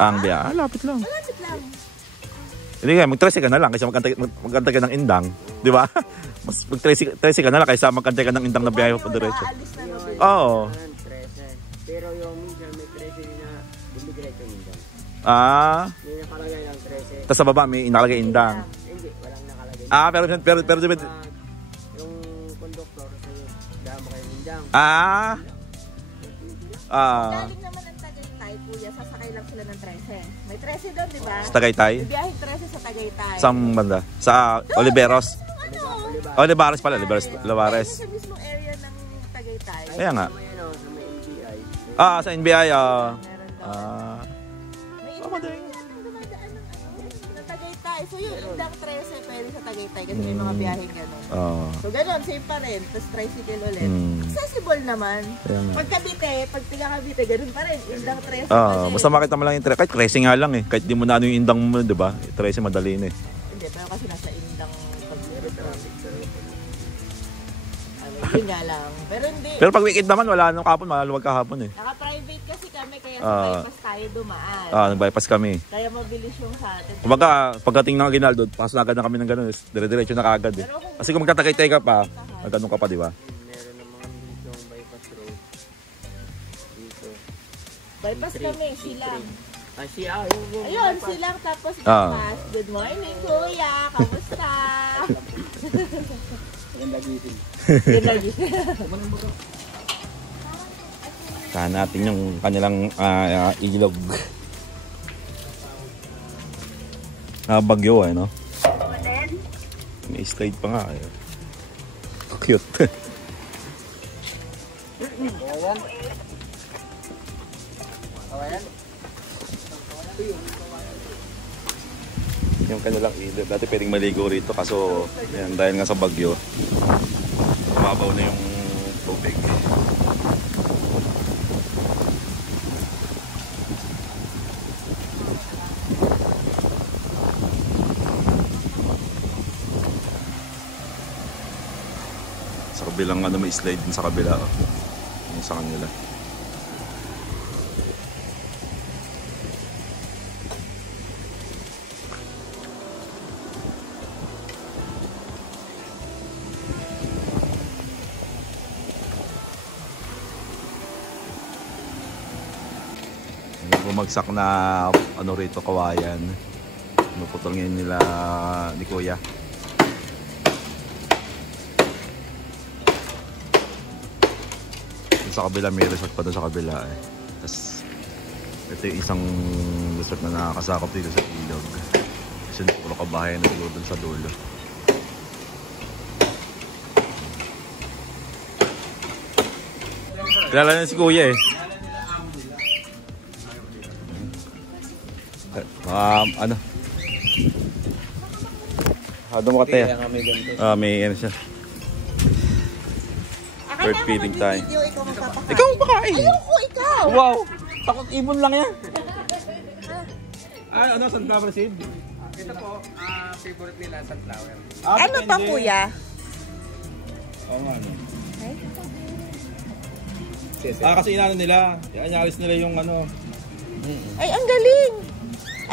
Ang biyahe. Lapit lang. Malapit lang. Hindi nga, mag-13 ka na lang kasi magkantay ka ng indang. Di ba? Mas mag-13 ka na lang kaysa magkantay ka ng indang na biyahe pa diretso. Oo. 13. Pero yung minsan may 13 na dumidiretso yung indang. May nakalagay lang 13. Tapos sa baba may nakalagay indang. Hindi, walang nakalagay. Pero yung conductor sa'yo, dama kayo indang. Galing naman ang Tagaytay, kuya, sasakay lang sila ng 13. May 13 doon, di ba? sa Tagaytay? Biyaheng 13 sa Tagaytay. Saan banda? Sa Oliveros? Olivares pala, Olivares. Sa mismong area ng Tagaytay. Kaya nga. Sa may NBI. Sa NBI. May dumadaan ng Tagaytay. So yung indang 13 pwede sa Tagaytay kasi may mga biyaheng gano'n. So gano'n, same pa rin. Tapos tricycle ulit. Accessible naman. Pag Cavite, pag tiga Cavite, gano'n pa rin. Indang 13 basta makita mo lang yung kahit 13 nga lang eh. Kahit di mo na ano yung indang mo, di ba? 13 madali na eh. Hindi, pero kasi nasa indang pag-traffic. Yun nga lang. Pero hindi. Pero pag weekend naman, wala nung kapon, maluwag kahapon eh. Naka-private kasi kami, kaya sa bypass tayo dumaan. Nag-bypass kami. Kaya mabilis yung sa atin. Kumbaga, pagdating ng Aguinaldo, pasok na agad na kami ng gano'n. Dire-diretso na kaagad eh. Kasi kung magtatagaytay ka pa, ganun ka pa, di ba? Meron naman dito yung bypass road. Dito. Bypass kami, silang. Yung Ayun, silang tapos bypass. Good morning, kuya. Kamusta? Good nagising. Tahan natin yung kanilang ilog. Bagyo eh, no? May slide pa nga eh. Cute. Yung kanilang ilog. Dati pwedeng maligo rito kaso yan, dahil nga sa bagyo, mababaw na yung tubig. Sa kabilang may slide din sa kabila. Yung sa kanila. Bumagsak na rito, kawayan. Naputol ngayon nila ni Kuya. Sa kabila may resort pa doon sa kabila eh. Tapos ito yung isang resort na nakakasakop dito sa ilog. Kasi puro kabahayan na doon sa dulo. Kilala na si Kuya eh. Ano mo kataya? May ano siya. Bird feeding tayo. Ikaw magpapakain. Ikaw pakain! Ayoko, ikaw! Wow! Takot ibon lang yan. Ano, sunflower seed? Ito po, favorite nila, sunflower. Ano pa, kuya? Oo nga, ano. Sese. Kasi inano nila, inalis nila yung ano. Ay, ang galing!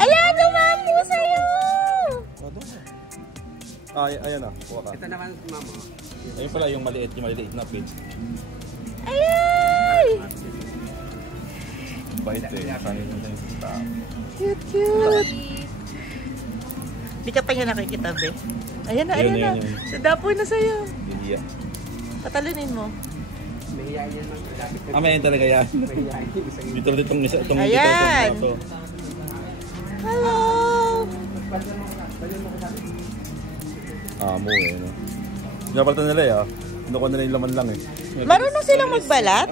Ala, dumapo sa'yo! Ayan na, kuha ka. Ito naman, mama. Ayun pala yung maliliit na feed. Ay! Bait eh, kanin nila yung staff. Cute, cute! Di ka pa niya nakikitabi. Ayan na, ayan na. Dapoy na sa'yo. Iya. Patalunin mo. Mahihayin yan lang. Mayan talaga yan. Mahihayin. Dito itong isa, itong Ayan. ito. Hello! Amo eh, no? Pinapalitan nila eh, Kinukuha nila yung laman lang eh. Marunong silang magbalat?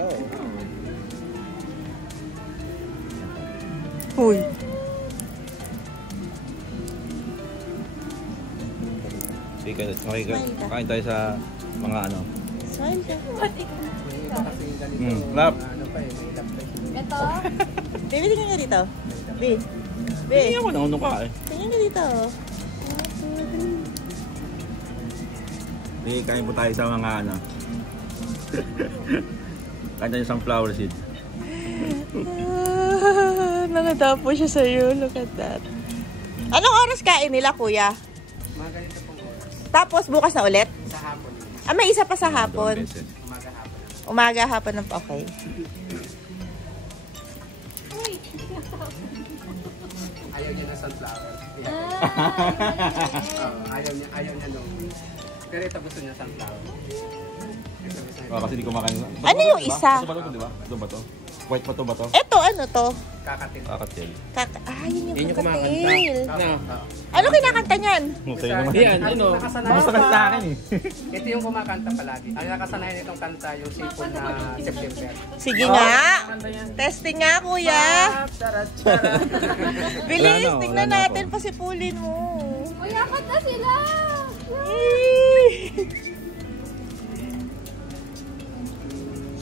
Uy. Sige, makain tayo sa mga ano. Smile ka. Lap. Ano pa eh, may lap pa eh. Ito. Baby, tingnan ka dito. Babe. Babe. Hindi ako naunong ka eh. Tingnan ka dito. Sige, kain po tayo sa mga ano. Kain tayo sa sunflower seed. Nakadapo siya sa'yo. Look at that. Anong oras kain nila, kuya? Mga ganito pong oras. Tapos bukas na ulit? Sa hapon. Ah, may isa pa sa hapon. Umaga hapon. Umaga, hapon ng okay. Ayaw niya ng sunflower. Yeah. Ayaw niya nung. Pero ito gusto niya sunflower. Ito gusto niya. Kasi di kumakain. Ano yung isa? Ito ba ito, di ba? Ito ba ito? White pa ito ba ito? Eto, ano to? Kakatil. Kakatil. Yun Yun yung yung kumakanta. kakatil. No. Ano kinakanta niyan? Sa'yo naman. Yan, ano? Basta kasi sa akin eh. Ito yung kumakanta palagi. Ang nakasanayan nitong kanta, yung sipon na September. Sige nga. Testing nga, kuya. Bilis, Wala tignan na natin. Pasipulin mo. Uy, apat na sila.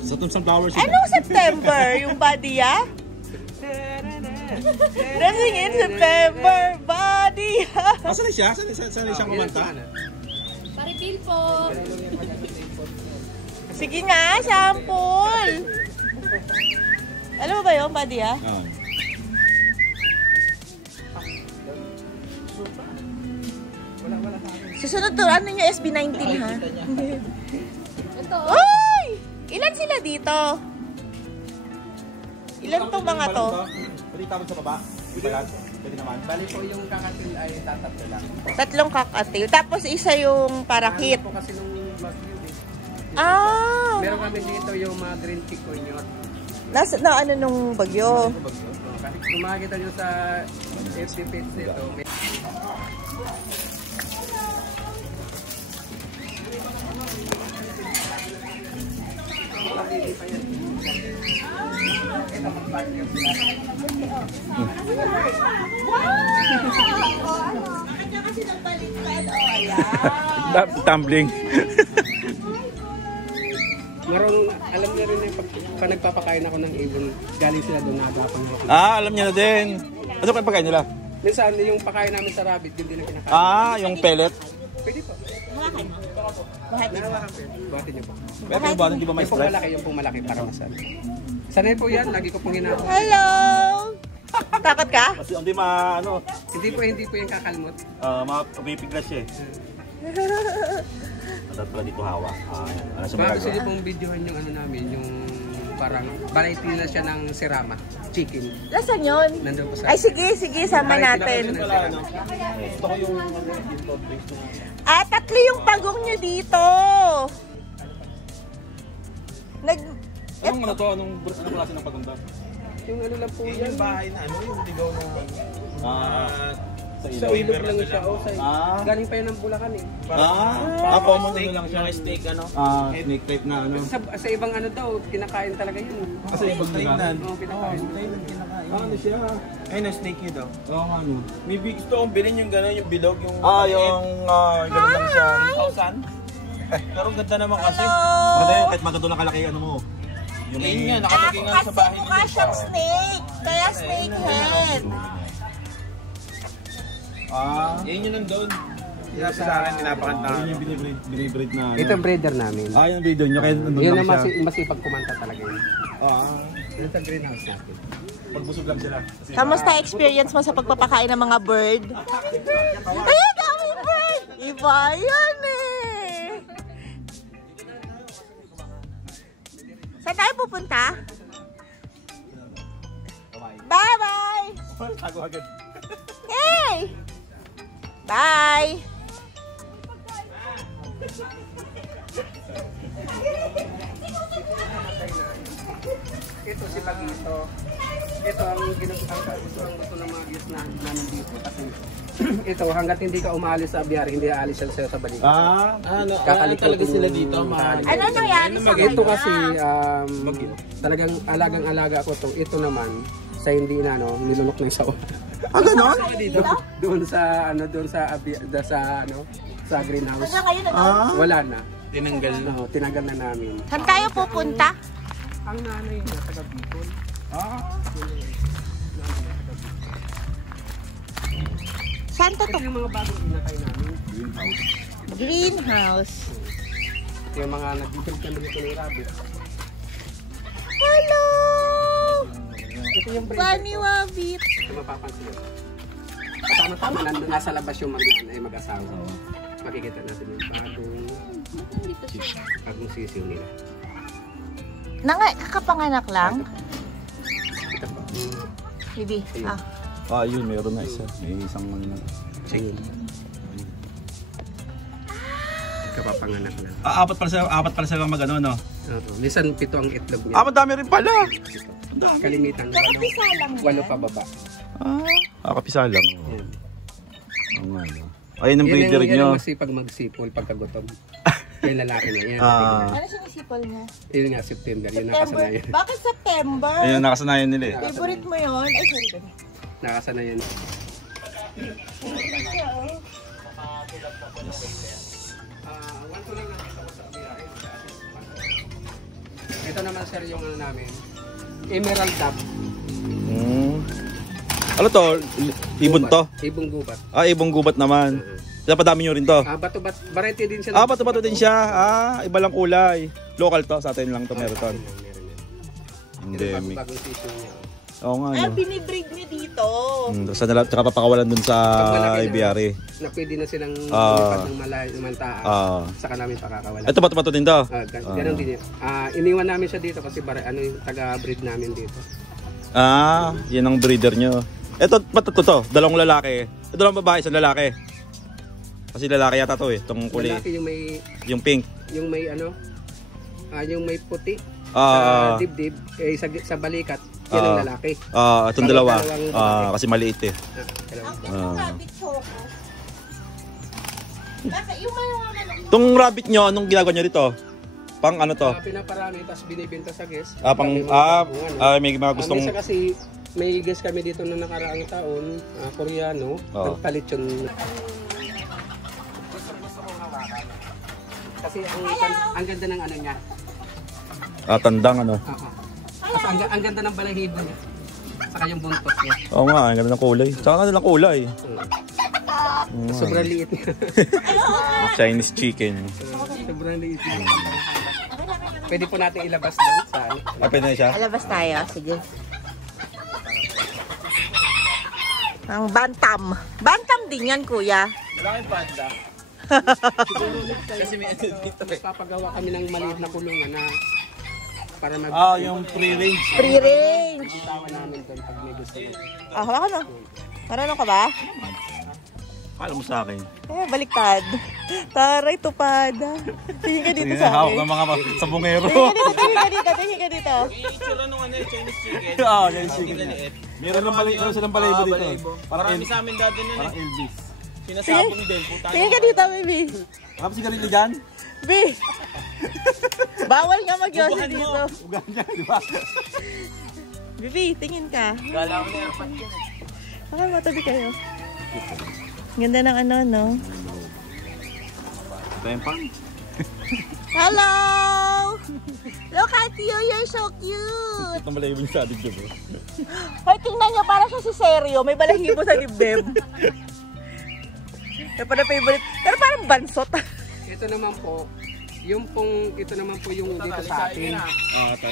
Sa itong sunflower seed. Anong September? Yung body, ah? Dancing in September, body, ah? Saan siya? Saan siya kumanta? Paripil po. Sige nga, sample. Alam mo ba yun, body, ah? Oo. Susunod to, ano nyo, SB19, ha? Ito. Uy! Ilan sila dito? Ilan tong mga to? Pwede tapon sa baba? Pwede naman. Bali po yung kakatil ay tatatlo lang. 3 kakatil. Tapos isa yung parakit. Ano po kasi nung bagyo eh. Ah! Meron kami dito yung mga green chikunyo. Na ano nung bagyo? Kasi kung makikita nyo sa FB page nito, may... Kanya kasi nagbaliktad. Oh, ayan. Tumbling. Marunong, alam niya rin yung pag nagpapakain ako ng ibon, galing sila doon nagapang ako. Alam niya na din. Ano kayo pagkain nila? Minsan, yung pakain namin sa rabbit, yun din ang kinakain. Yung pellet. Pwede po. Hawakan. Buhatin. Nahawakan po. Buhatin niyo po. Pero yung ba, hindi ba may Yung pong stress? malaki, yung pong malaki para masal. Sanay po yan, lagi ko pong ginagawa. Hello! Takot ka? Kasi hindi Hindi po yung kakalmot. mapipiglas siya eh. Dapat pala dito hawak. Ano siya Baka gusto magagawa? niyo pong videohan yung ano namin, yung parang variety na siya ng sirama, chicken. Nasaan yun? Nandun po sa... Ay, sige, sama natin. Gusto ko yung Ah, 3 yung pagong nyo dito. Anong ano to? Anong klase ng pagunda? Yung ano lang po yan. bahay na ano? Yung ligaw na... Sa ilog lang siya. Oh, galing pa yun ng Bulacan eh. Common na lang siya. Snake ano? Snake type na ano? Sa ibang ano daw, kinakain talaga yun. Kasi ibang nila. Oo, kinakain. Ano siya? Ay, na-snake nyo daw. Oo nga no. May gusto kong bilhin yung gano'n, yung bilog, yung... Yung gano'n lang siya. 1,000? Pero ang ganda naman kasi. Hello! Maganda yun kahit maganda lang kalaki ano mo. Yung Ayun nga, Ako nakalagay nga sa kasi bahay mukha nila. siyang snake. Kaya snake head. Yan yun nandun. Kaya sa akin, pinapakanta. Yun yung binibreed na ano. Ito ang breeder namin. Yung breeder nyo, kaya nandun Yun lang ang siya. masipag kumanta talaga yun. Ito ang greenhouse natin. Pagbusog lang sila. Kasi, Kamusta experience mo sa pagpapakain ng mga bird? Ay, daming bird! Iba yan eh! Saan tayo pupunta? Bye-bye! tago agad. Hey! Bye! Ito si Pagito. Ito ang gusto ng mga guest na namin dito. Kasi ito, hanggat hindi ka umalis sa abiyahe, hindi aalis siya sa'yo sa balikat. Talaga sila dito. Ano nangyari sa Ito kanya? kasi, talagang alagang-alaga ako to. Ito naman, sa hindi na, nilunok na yung sawa. Ganon? Doon sa, sa greenhouse. Hanggang ngayon, ano? Wala na. Tinanggal na. Tinanggal na namin. Saan tayo pupunta? Ang nanay na taga Bicol. Saan to Ito yung mga bagong inakay namin. Greenhouse. Yung mga nag-build kami dito ng rabbit. Hello! Ito yung breeder Bunny ko. Wabbit. Kung mapapansin yun. Tama-tama, nandun nasa labas yung mag-asawa. Makikita natin yung bagong sisiw nila. Kakapanganak lang? Ito pa. Bibi. Yun, meron na isa. May isang ano na. Check. Kapapanganak na. Apat pala sila mag-ano, no? Minsan 7 ang itlog niya. Madami rin pala. Kalimitan. Kapisa lang. 8 pababa. Kapisa lang. Yan. Oo nga, no? Ayun ang breeder Yan nyo. ang masipag magsipol pagkagutom. Yung lalaki na yan. Ano sinisipol niya? Yun nga, September. Yun September. nakasanayan. Bakit September? Ayun, nakasanayan nila eh. Favorite mo yun? Ay, sorry. Nakasanayan. Ito naman sir yung ano namin. Emerald Dab. Ano to? Ibon to? Ibong gubat. Ibong gubat naman. Dapat dami nyo rin to. Bato-bat. Variety din siya. Bato-bato din siya. Iba lang kulay. Local to. Sa atin lang to meron to. Endemic. Bagong season niya. Oo nga, Ay, no. binibreed niyo dito. Tsaka papakawalan dun sa IBRE. Na pwede na silang lumipat ng mantaan. Saka namin pakakawalan. Ito bato-bato din to. Ganon din yun. Iniwan namin siya dito kasi yung taga-breed namin dito. Yan ang breeder nyo. Ito, ba't to? Dalawang lalaki. Ito lang babae, isang lalaki. Kasi lalaki yata to eh. Itong kulay. Lalaki yung may, Yung pink. yung may yung may puti. Sa dibdib, sa balikat, yan ang lalaki. Itong dalawa. Kasi maliit eh. Ang rabbit choco. Bakit yung mga Itong rabbit nyo, anong ginagawa nyo rito? Pang ano to? Pinaparami, tapos binibenta sa guest. May mga gustong... Minsan kasi may guest kami dito na nakaraang taon, Koreano, nagpalit yun. Kasi ang ganda ng ano niya. Tandang ano. Kasi ang ganda ng balahibo niya. Saka yung buntot niya. Oo nga, ang ganda ng kulay. Tsaka ano lang kulay. Sobrang liit niya. Chinese chicken. Sobrang liit niya. Pwede po natin ilabas doon sa ano. Pwede na siya? Alabas tayo, sige. Ang bantam. Bantam din yan, kuya. Malaking panda. Kasi may dito papagawa kami ng maliit na kulungan na para mag Yung free-range. Free range. tawa namin doon pag may gusto mo. Hawakan mo. Marunong ka ba? Alam mo sa akin. Baliktad. Taray, tupad. Tingin ka dito sa Hawak akin. ng mga sabungero. Tingin ka dito. Yung itsura nung Chinese chicken. Chinese chicken. Meron silang balayibo dito. Marami sa amin dati nun Parang Elvis. Sinasabong din. Puta Tingin ka dito, baby. Kapag sigarilyo dyan? Baby. Bawal nga mag-yosi dito. Ugahan niya, di ba? Baby, tingin ka. Kala ko na airpot yun. Okay, matabi kayo. Ganda ng ano, no? Ito yung pang. Hello! Look at you, you're so cute! Ito malayo yung sa dibdib mo. Hoy, tingnan niya, para siya si Seryo. May balahibo sa dibdib. Kaya pala favorite. Pero parang bansot. Ito naman po, ito naman po yung dito sa atin.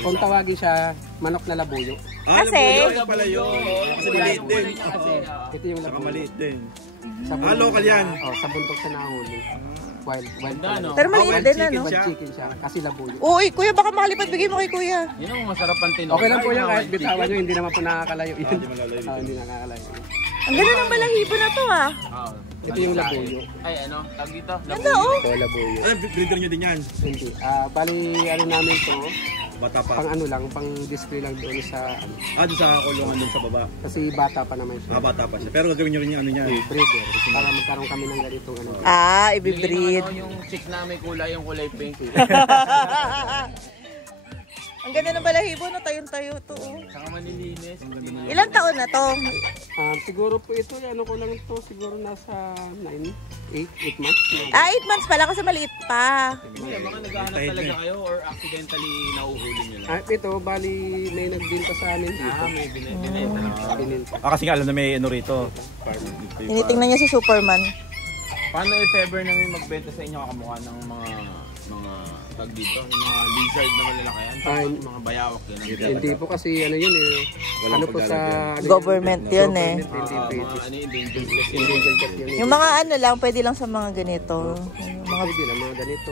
Kung tawagin siya, manok na labuyo. Kasi, Ito pala yun. Kasi maliit din. Ito yung Saka labuyo. maliit din. Sa bundok- local yan. Sa bundok sa nahuli. Wild pala. pero maliit din, ano? Wild chicken siya, kasi labuyo. Uy, kuya, baka makalipad. Bigay mo kay kuya. Yun ang masarap ang tinola. Okay lang po yan, kahit bitawan nyo, hindi naman po nakakalayo yun. Hindi malalayo. Hindi nakakalayo. Ang ganda ng balahibo na to, ah. Ito yung labuyo. Ay, ano? Tag dito. Ganda, oh. Ito labuyo. Ano, breeder nyo din yan? Hindi. Bali, ano namin to, Bata pa. pang ano lang, pang display lang doon sa, ano, Doon sa kulungan doon sa baba. kasi bata pa naman siya. Bata pa siya. Pero gagawin nyo rin yung ano niya. Breeder. Para magkaroon kami ng ganitong ano. Ah, Bigyan ibibreed. ng ano, yung chick na may kulay, yung kulay pink. Ang ganda ng balahibo, no? Tayong-tayo to, oh. Saka manilinis. Ilang taon na to? Siguro po ito, ano ko lang ito, siguro nasa 8 months. Ah, 8 months pala kasi maliit pa. Kuya, mga naghahanap talaga kayo or accidentally nauhuli nyo lang? Ito, bali, may nagbinta sa amin dito. May binibenta na. Bininta. Kasi nga alam na may ano rito. Tinitingnan niya si Superman. Paano if ever na may magbenta sa inyo kakamukha ng mga tag dito? Yung mga lizard na malalaki yan? Mga bayawak yan. Hindi po kasi ano yun eh. Ano po sa Government yun, eh. Mga ano yung dangerous. Endangered cat yun. Yung mga ano lang, pwede lang sa mga ganito. Yung mga... Pwede lang, mga ganito,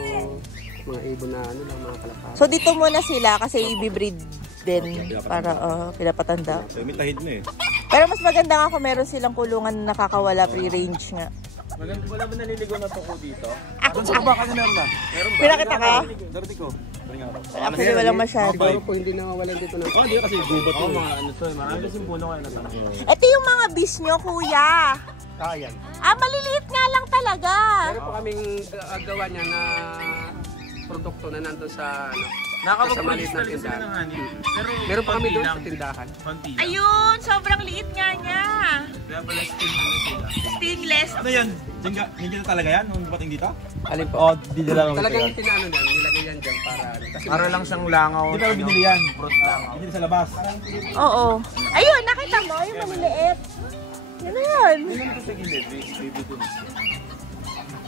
mga ibon na ano lang, mga kalapate. So dito muna sila kasi i-breed din para pinapatanda. May tahid na eh. Pero mas maganda nga kung meron silang kulungan na nakakawala free-range nga. Wala ba naliligo na tuko dito? Saan ba kasi meron na? Pinakita ka? Darating ko. Actually, walang masyado. Siguro po hindi nawawalan dito ng Hindi kasi gubat Oo, mga ano to eh. Marami kasing puno kayo na tanong. Ito yung mga bees nyo, kuya. kayan. Ah, maliliit nga lang talaga. Meron po kaming gawa niya na produkto na nandun sa ano, Nakapag-produce na talaga sila ng honey. Pero meron pa kami konti doon lang. sa tindahan. Konti lang. Ayun, sobrang liit nga niya. Kaya pala skin ano sila. Stainless. Ano yan? Hindi na talaga yan nung dumating dito? Alin po? Oo, di nila lang. Talagang tinaano niyan, nilagay yan dyan para ano. Kasi Para lang siyang langaw. Hindi pero binili yan. Fruit langaw. Binili sa labas. Oo. Ayun, nakita mo, yung maliliit. Yan na yan. Hindi naman ito sa gilid. Baby dun.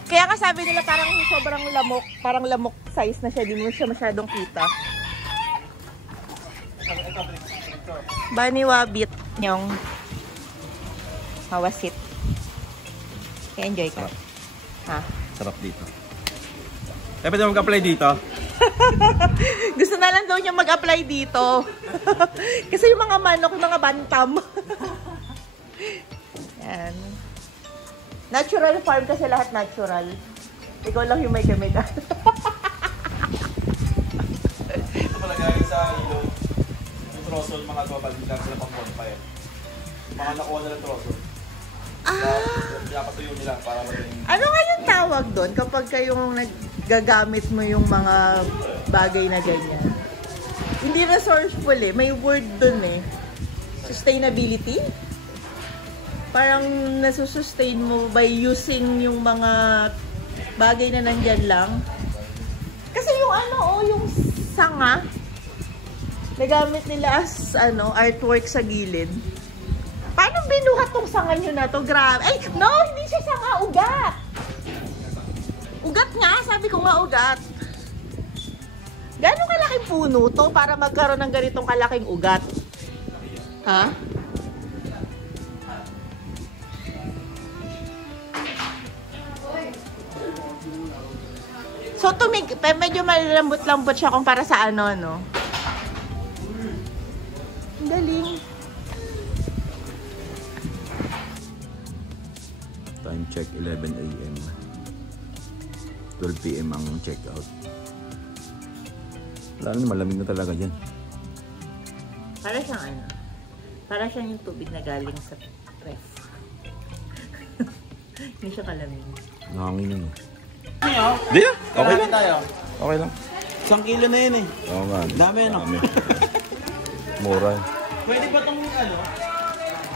Kaya nga sabi nila parang sobrang lamok, parang lamok size na siya, di mo siya masyadong kita. Bunny Wabbit yung mawasit. Kaya enjoy ka. Ha? Sarap dito. Eh, pwede mag-apply dito? Gusto na lang daw niya mag-apply dito. Kasi yung mga manok, yung mga bantam. Yan. Natural farm kasi lahat natural. Ikaw lang yung may chemical. Ito pala galing sa ilog. Yung trosol, mga global, hindi lang sila pang-bonfire. Mga nakuha nila trosol. Pinapatuyo nila para maging... Ano nga yung tawag doon kapag kayong nagagamit mo yung mga bagay na ganyan? Hindi resourceful eh. May word doon eh. Sustainability? Parang nasusustain mo by using yung mga bagay na nandyan lang. Kasi yung ano, yung sanga, nagamit nila as artwork sa gilid. Paano binuhat tong sanga nyo na to? Grabe. Ay, no! Hindi siya sanga. Ugat! Ugat nga. Sabi ko nga ugat. Gano'ng kalaking puno to para magkaroon ng ganitong kalaking ugat? Ha? So, medyo malambot-lambot siya kung para sa ano, no? Ang galing. Time check 11 AM. 12 PM ang check out. Wala na, malamig na talaga dyan. Para siyang ano? Para siyang yung tubig na galing sa ref. Hindi siya kalamig. Nakangin yun. Di na? Okay lang. Tayo. Okay lang. 1 kilo na yun eh. Oo nga. Dami ano? Mura. Pwede ba itong ano?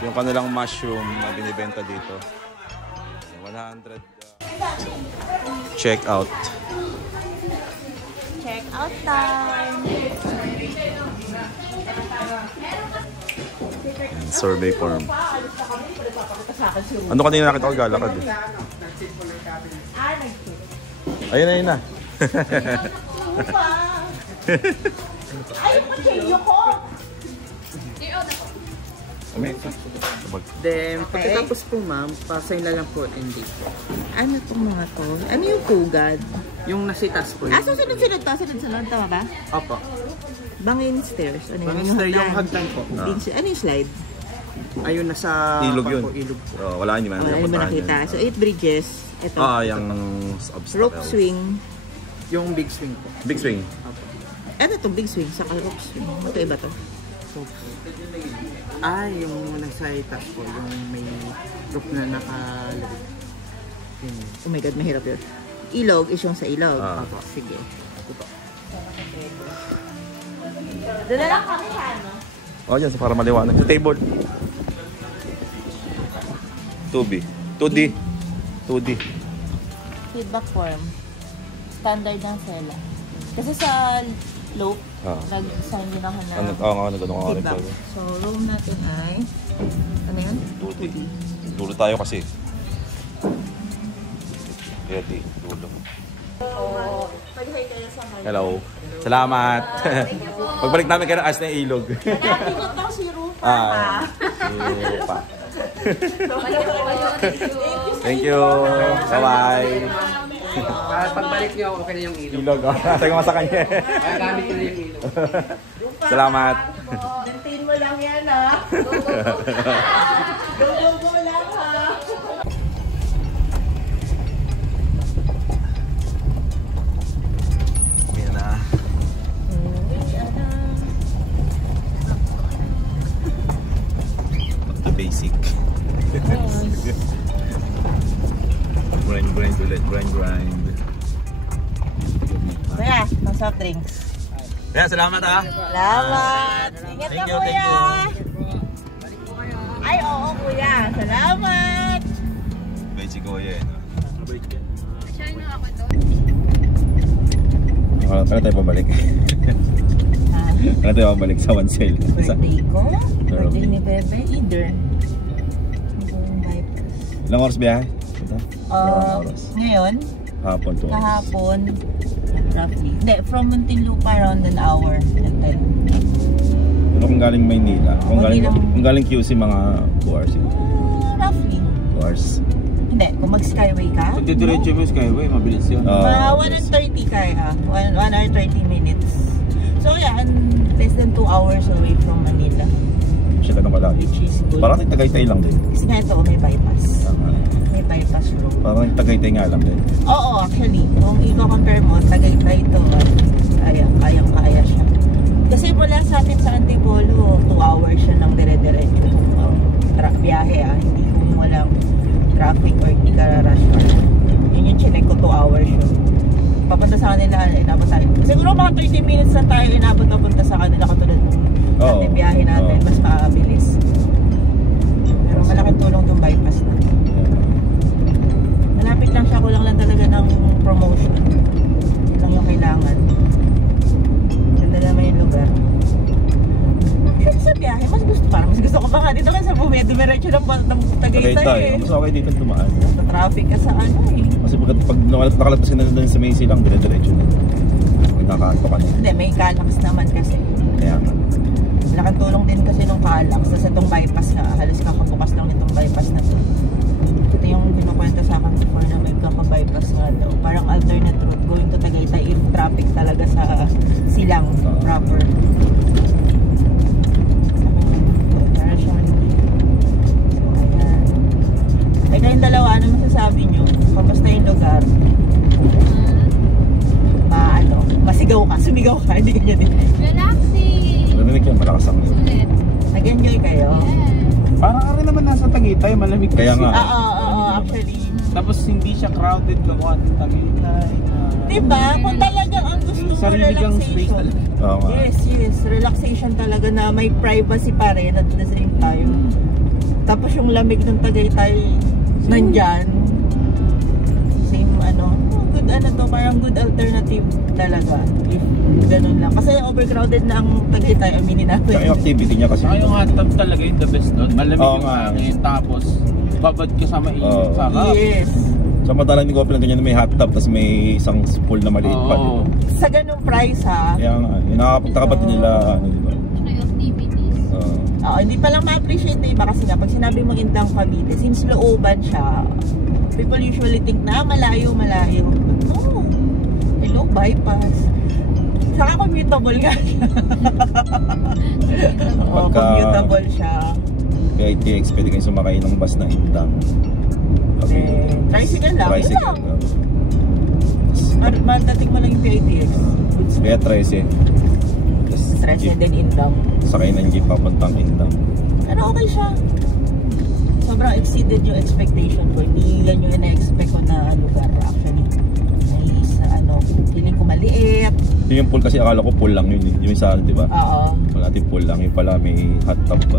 Yung kanilang mushroom na binibenta dito. 100 check out. check out time. Survey form. Ano kanina nakita ko galakad eh. Ayun na. Ay, pachilyo ko! Then, pagkatapos po ma'am, pasign na lang po hindi. Ano itong mga to? Ano yung pugad? Yung nasitas po. Ah, so sunod-sunod to? Sunod-sunod, tama ba? Opo. Bangin stairs. Ano Bangin stairs, yung hagdan po. Ano yung slide? Ayun, nasa Ilog yun. Ilog po. Oh, wala hindi man. Ano ba nakita? So 8 bridges. Ito. Yung obstacle. Rope swing. Yung big swing po. Big swing. Opo. Ano itong big swing? Saka rope swing. Ito iba to? Yung nasa taas po, yung may rope na nakalagay. Oh my God, mahirap yun. Ilog is yung sa ilog. Sige. Dala lang kami sa ano? Dyan, para maliwanag. Sa table. 2D. Feedback form. Standard ng SELA. Kasi sa loop, nag-sign din ako na feedback. So, room natin ay... Ano yan? 2D. Dulo tayo kasi. Ready. Dulo. Hello. Salamat. Pagbalik namin kayo ng as na ilog. Nakatingot lang si Rupa. Rupa. Thank you. Bye-bye. Pagbalik niyo, okay na yung ilog. Ilog. Sabi mo sa kanya. Gamit niyo na yung ilog. Salamat. Dantin mo lang yan, ha? Go lang, ha? Yan na. The basic. Grind ulit. Grind. Kuya, ng soft drinks. Kaya salamat ha. Salamat. Ingat ka, kuya. Ay, oo, kuya. Salamat. Basic ko yan. Share na ako to. Kaya tayo pabalik. Kaya tayo pabalik sa one sale. Birthday ko? Birthday ni Bebe, either. Ilang oras biyahe? Ngayon? Hapon to. Kahapon. Roughly. Hindi, from Muntinlupa around an hour and then. Pero kung galing Maynila, kung galing QC mga 2 hours yun. Roughly. 2 hours. Hindi, kung mag-skyway ka. Pag didiretso mo skyway, mabilis yun. Mga 1:30 kaya. 1 hour 30 minutes. So yeah, less than 2 hours away from Manila. Siya ka nung kalagi. Which is good. Parang Tagaytay lang din. Kasi nga ito, may bypass. May bypass road. Parang Tagaytay nga lang din. Oo, actually. Kung i-compare mo, Tagaytay ito, kayang-kaya siya. Kasi mula sa atin sa Antipolo, 2 hours siya ng dire-diretso. Biyahe hindi kung walang traffic or hindi ka rush hour. Yun yung chinek ko, 2 hours siya. Papunta sa kanila, inabot tayo. Siguro mga 30 minutes na tayo inabot na punta sa kanila katulad natin biyahe natin, mas maabilis. Pero malaking tulong itong bypass na. Malapit lang siya, kulang lang talaga ng promotion. Yun lang yung kailangan. Ganda naman yung lugar. Kasi sa biyahe, mas gusto ko pa nga dito kasi sa Bumi, dumiretso lang ng Tagaytay eh. Mas okay dito dumaan. Sa traffic ka sa ano eh. Kasi pag nakalagpas ka na doon sa Macy lang, dire-diretso na. Nakakanto ka na. Hindi, may Calax naman kasi. Kaya nga. Malaking tulong din kasi nung Calax. Tapos itong bypass na, halos kakabukas lang nitong bypass na to. Ito yung kinukwento sa akin before na may kaka-bypass nga daw. Parang alternate route going to Tagaytay if traffic talaga sa silang proper. Para siyang so ayan. Ay kayong dalawa, ano masasabi nyo? Kamusta yung lugar? Masigaw ka, sumigaw ka, hindi ka din. Relaxing. Narinig yan, malakas ang Ulit. Nag-enjoy kayo? Parang ka rin naman nasa Tagaytay, malamig kasi. Kaya nga. Oo, actually. Tapos hindi siya crowded lang ang Tagaytay. Diba? Kung talagang ang gusto mo, sarili kang space relaxation. talaga. Oo nga. Yes. Relaxation talaga na may privacy pa rin at the same time. Tapos yung lamig ng Tagaytay nandyan. Same ano. Good ano to, parang good alternative talaga. If ganun lang. Kasi overcrowded na ang Tagaytay, aminin natin. Tsaka yung activity niya kasi. Saka yung hot tub talaga yung the best doon. Malamig Oo yung nga. hangin, tapos babad ka sa mainit. Oo. Saka, Yes. So madalang ni Gopel ng ganyan na may hot tub tapos may isang pool na maliit pa. Oo. Sa ganung price ha. Kaya nga, yung nakakapagtaka nila, ano diba? Tsaka yung activities. Hindi pa lang ma-appreciate na iba kasi nga pag sinabi mo Indang Cavite, since looban siya, people usually think na malayo. But no. Hello, bypass. Saka commutable nga siya. Oo, commutable siya. Kaya TX, pwede kayong sumakay ng bus na Indang. Tricycle lang. Tricycle. Madating mo lang yung PITX. Kaya 13. Stress and then Indang. Sakay ng jeep papuntang Indang. Pero okay siya. Sobrang exceeded yung expectation ko. Hindi yan yung ina-expect ko na lugar actually. Nice, feeling ko maliit. Yung pool kasi akala ko pool lang yun. Yung sa ano, diba? Oo. Wala natin pool lang. Yung pala may hot tub pa.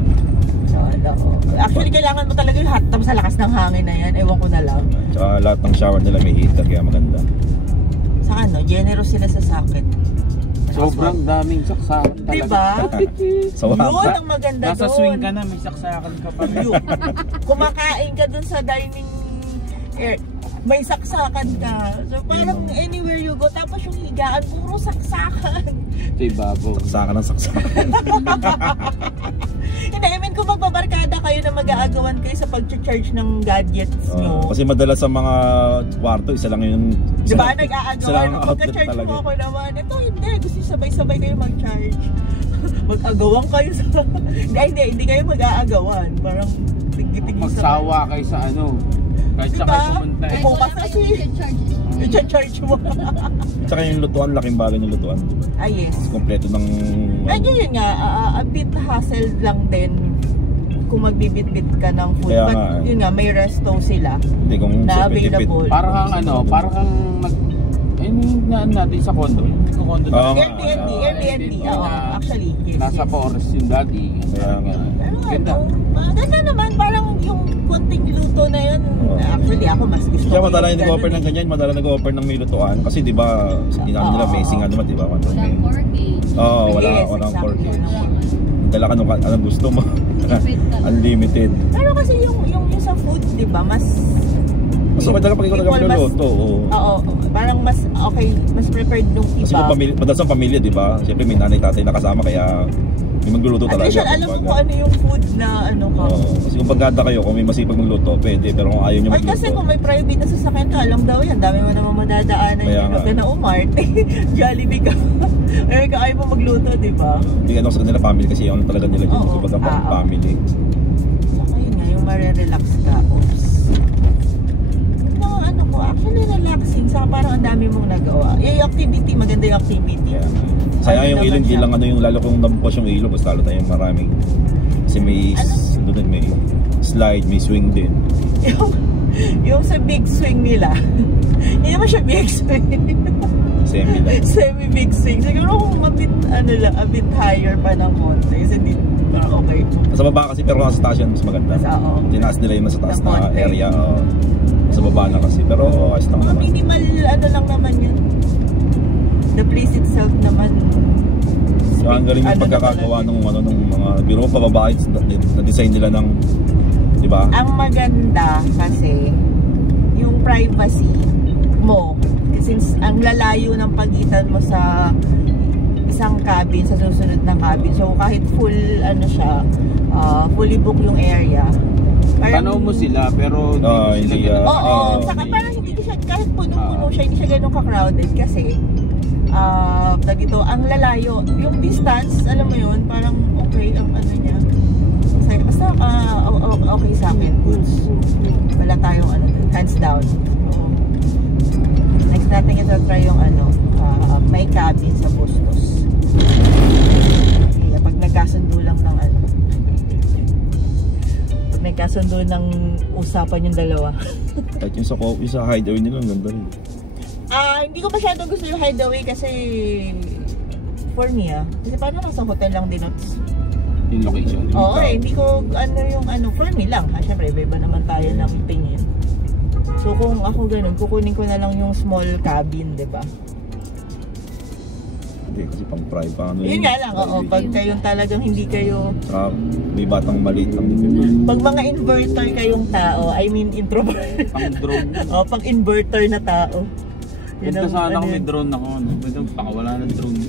Actually, kailangan mo talaga yung hot tub sa lakas ng hangin na yan. Ewan ko na lang. Tsaka lahat ng shower nila may heater kaya maganda. Sa generous sila sa socket. sobrang daming saksakan talaga. Diba? So, Yun ang maganda doon. Nasa swing ka na, may saksakan ka pa rin. Kumakain ka dun sa dining area, may saksakan ka. So parang anywhere you go, tapos yung higaan, puro saksakan. Ito ibabaw. Saksakan ng saksakan. Hindi, I mean kung magbabarkada kayo na mag-aagawan kayo sa pag-charge ng gadgets nyo. Kasi madalas sa mga kwarto, isa lang yung... Diba nag-aagawan? Pagka-charge talaga. mo ako naman, ito hindi, gusto sabay-sabay kayo mag-charge. Mag-agawan kayo sa... hindi kayo mag-aagawan. Parang tigit-tigit Magsawa kayo sa ano. Kahit diba? sa kayo pumunta eh. Bukas kasi. I-charge mo. Tsaka yung lutuan, laking bagay yung lutuan. Ah, yes. Kompleto ng... Yun nga, a bit hassle lang din kung magbibit-bit ka ng food. Kaya But nga, yun nga, may resto sila Hindi, kung na tipid. available. Parang kang ano, parang kang mag... Ayun yung natin sa condo. Yung condo Oo nga. Airbnb. Oo, actually, yes. Nasa forest yung dati. Kaya nga. Pero Ganda. maganda naman, parang yung konting luto na yun. Actually, ako mas gusto Kaya ko madala yung yung nag-offer ng ganyan, madala nag-offer ng may lutuan. Kasi di ba, hindi namin nila amazing ano, di ba? Walang porky. Oo, Yes, walang exactly. porky. Dala ka anong gusto mo. Unlimited. Pero kasi yung sa food, di ba, mas... Mas okay talaga pag ikaw nagluluto. Oo, parang mas okay, mas prepared nung iba. Kasi kung madalas ang pamilya, di ba? Siyempre may nanay, tatay na kasama, kaya may magluluto At talaga. least alam mo kung ano yung food na ano ka. Kasi kung pagkada kayo, kung may masipag magluto, pwede. Pero kung ayaw nyo Ay magluto. kasi kung may private na sasakyan ka, alam daw yan. Dami mo naman madadaanan Kaya yan. nga. Huwag ka na umarte. Jollibee ka. Ay ka ayaw mo magluto, di ba? Hindi ka sa kanila family kasi yung talaga nila dyan. Oo. Kapag ang family. Saka yun nga, yung marerelax ka. Oops. Ano ko, actually relaxing. Saka parang ang dami mong nagawa. Yung activity, maganda yung activity. Yeah. Sayang yung naman ilong, siya. ilang ano yung lalo kung nabukas yung ilong, basta lalo tayong maraming. Kasi may, doon may slide, may swing din. yung sa big swing nila. Hindi naman siya big swing. Semi lang. Semi-big swing. Siguro kung a bit higher pa ng konti. Kasi di, okay. Nasa baba kasi pero nasa taas yan mas maganda. Tinaas nila yung nasa taas na area. Nasa baba na kasi pero ayos lang Mga naman. minimal ano lang naman yun. The place itself naman. So ang galing yung pagkakagawa ng ano nung mga biro pababa na design nila ng, di ba? Ang maganda kasi yung privacy mo, since ang lalayo ng pagitan mo sa isang cabin, sa susunod na cabin, so kahit full ano siya, fully book yung area. Tanaw mo sila pero hindi saka parang hindi siya, kahit puno-puno siya, hindi siya ganun ka-crowded kasi dito, ang lalayo, yung distance, alam mo yun, parang okay ang ano niya. Basta okay sa akin, goods. Wala tayong ano, hands down. So, next natin ito try yung ano, may cabin sa Bustos. Pag nagkasundo lang ng ano, pag nagkasundo ng usapan yung dalawa. Kahit yung sa hideaway nila, ang ganda rin. Hindi ko masyado gusto yung hideaway kasi for me kasi parang nasa hotel lang din yung location. Oo, hindi ko ano yung ano for me lang ha, syempre iba naman tayo ng opinion. So kung ako ganun, kukunin ko na lang yung small cabin, di ba? Hindi, kasi pang private pa. Ano Yun nga lang, oo. Pag kayong talagang hindi kayo... may batang maliit lang dito. Pag mga inverter kayong tao, I mean introvert. Pang drone. O, pang inverter na tao. Ganda sana ako may drone ako. Pwede pakawala ng drone.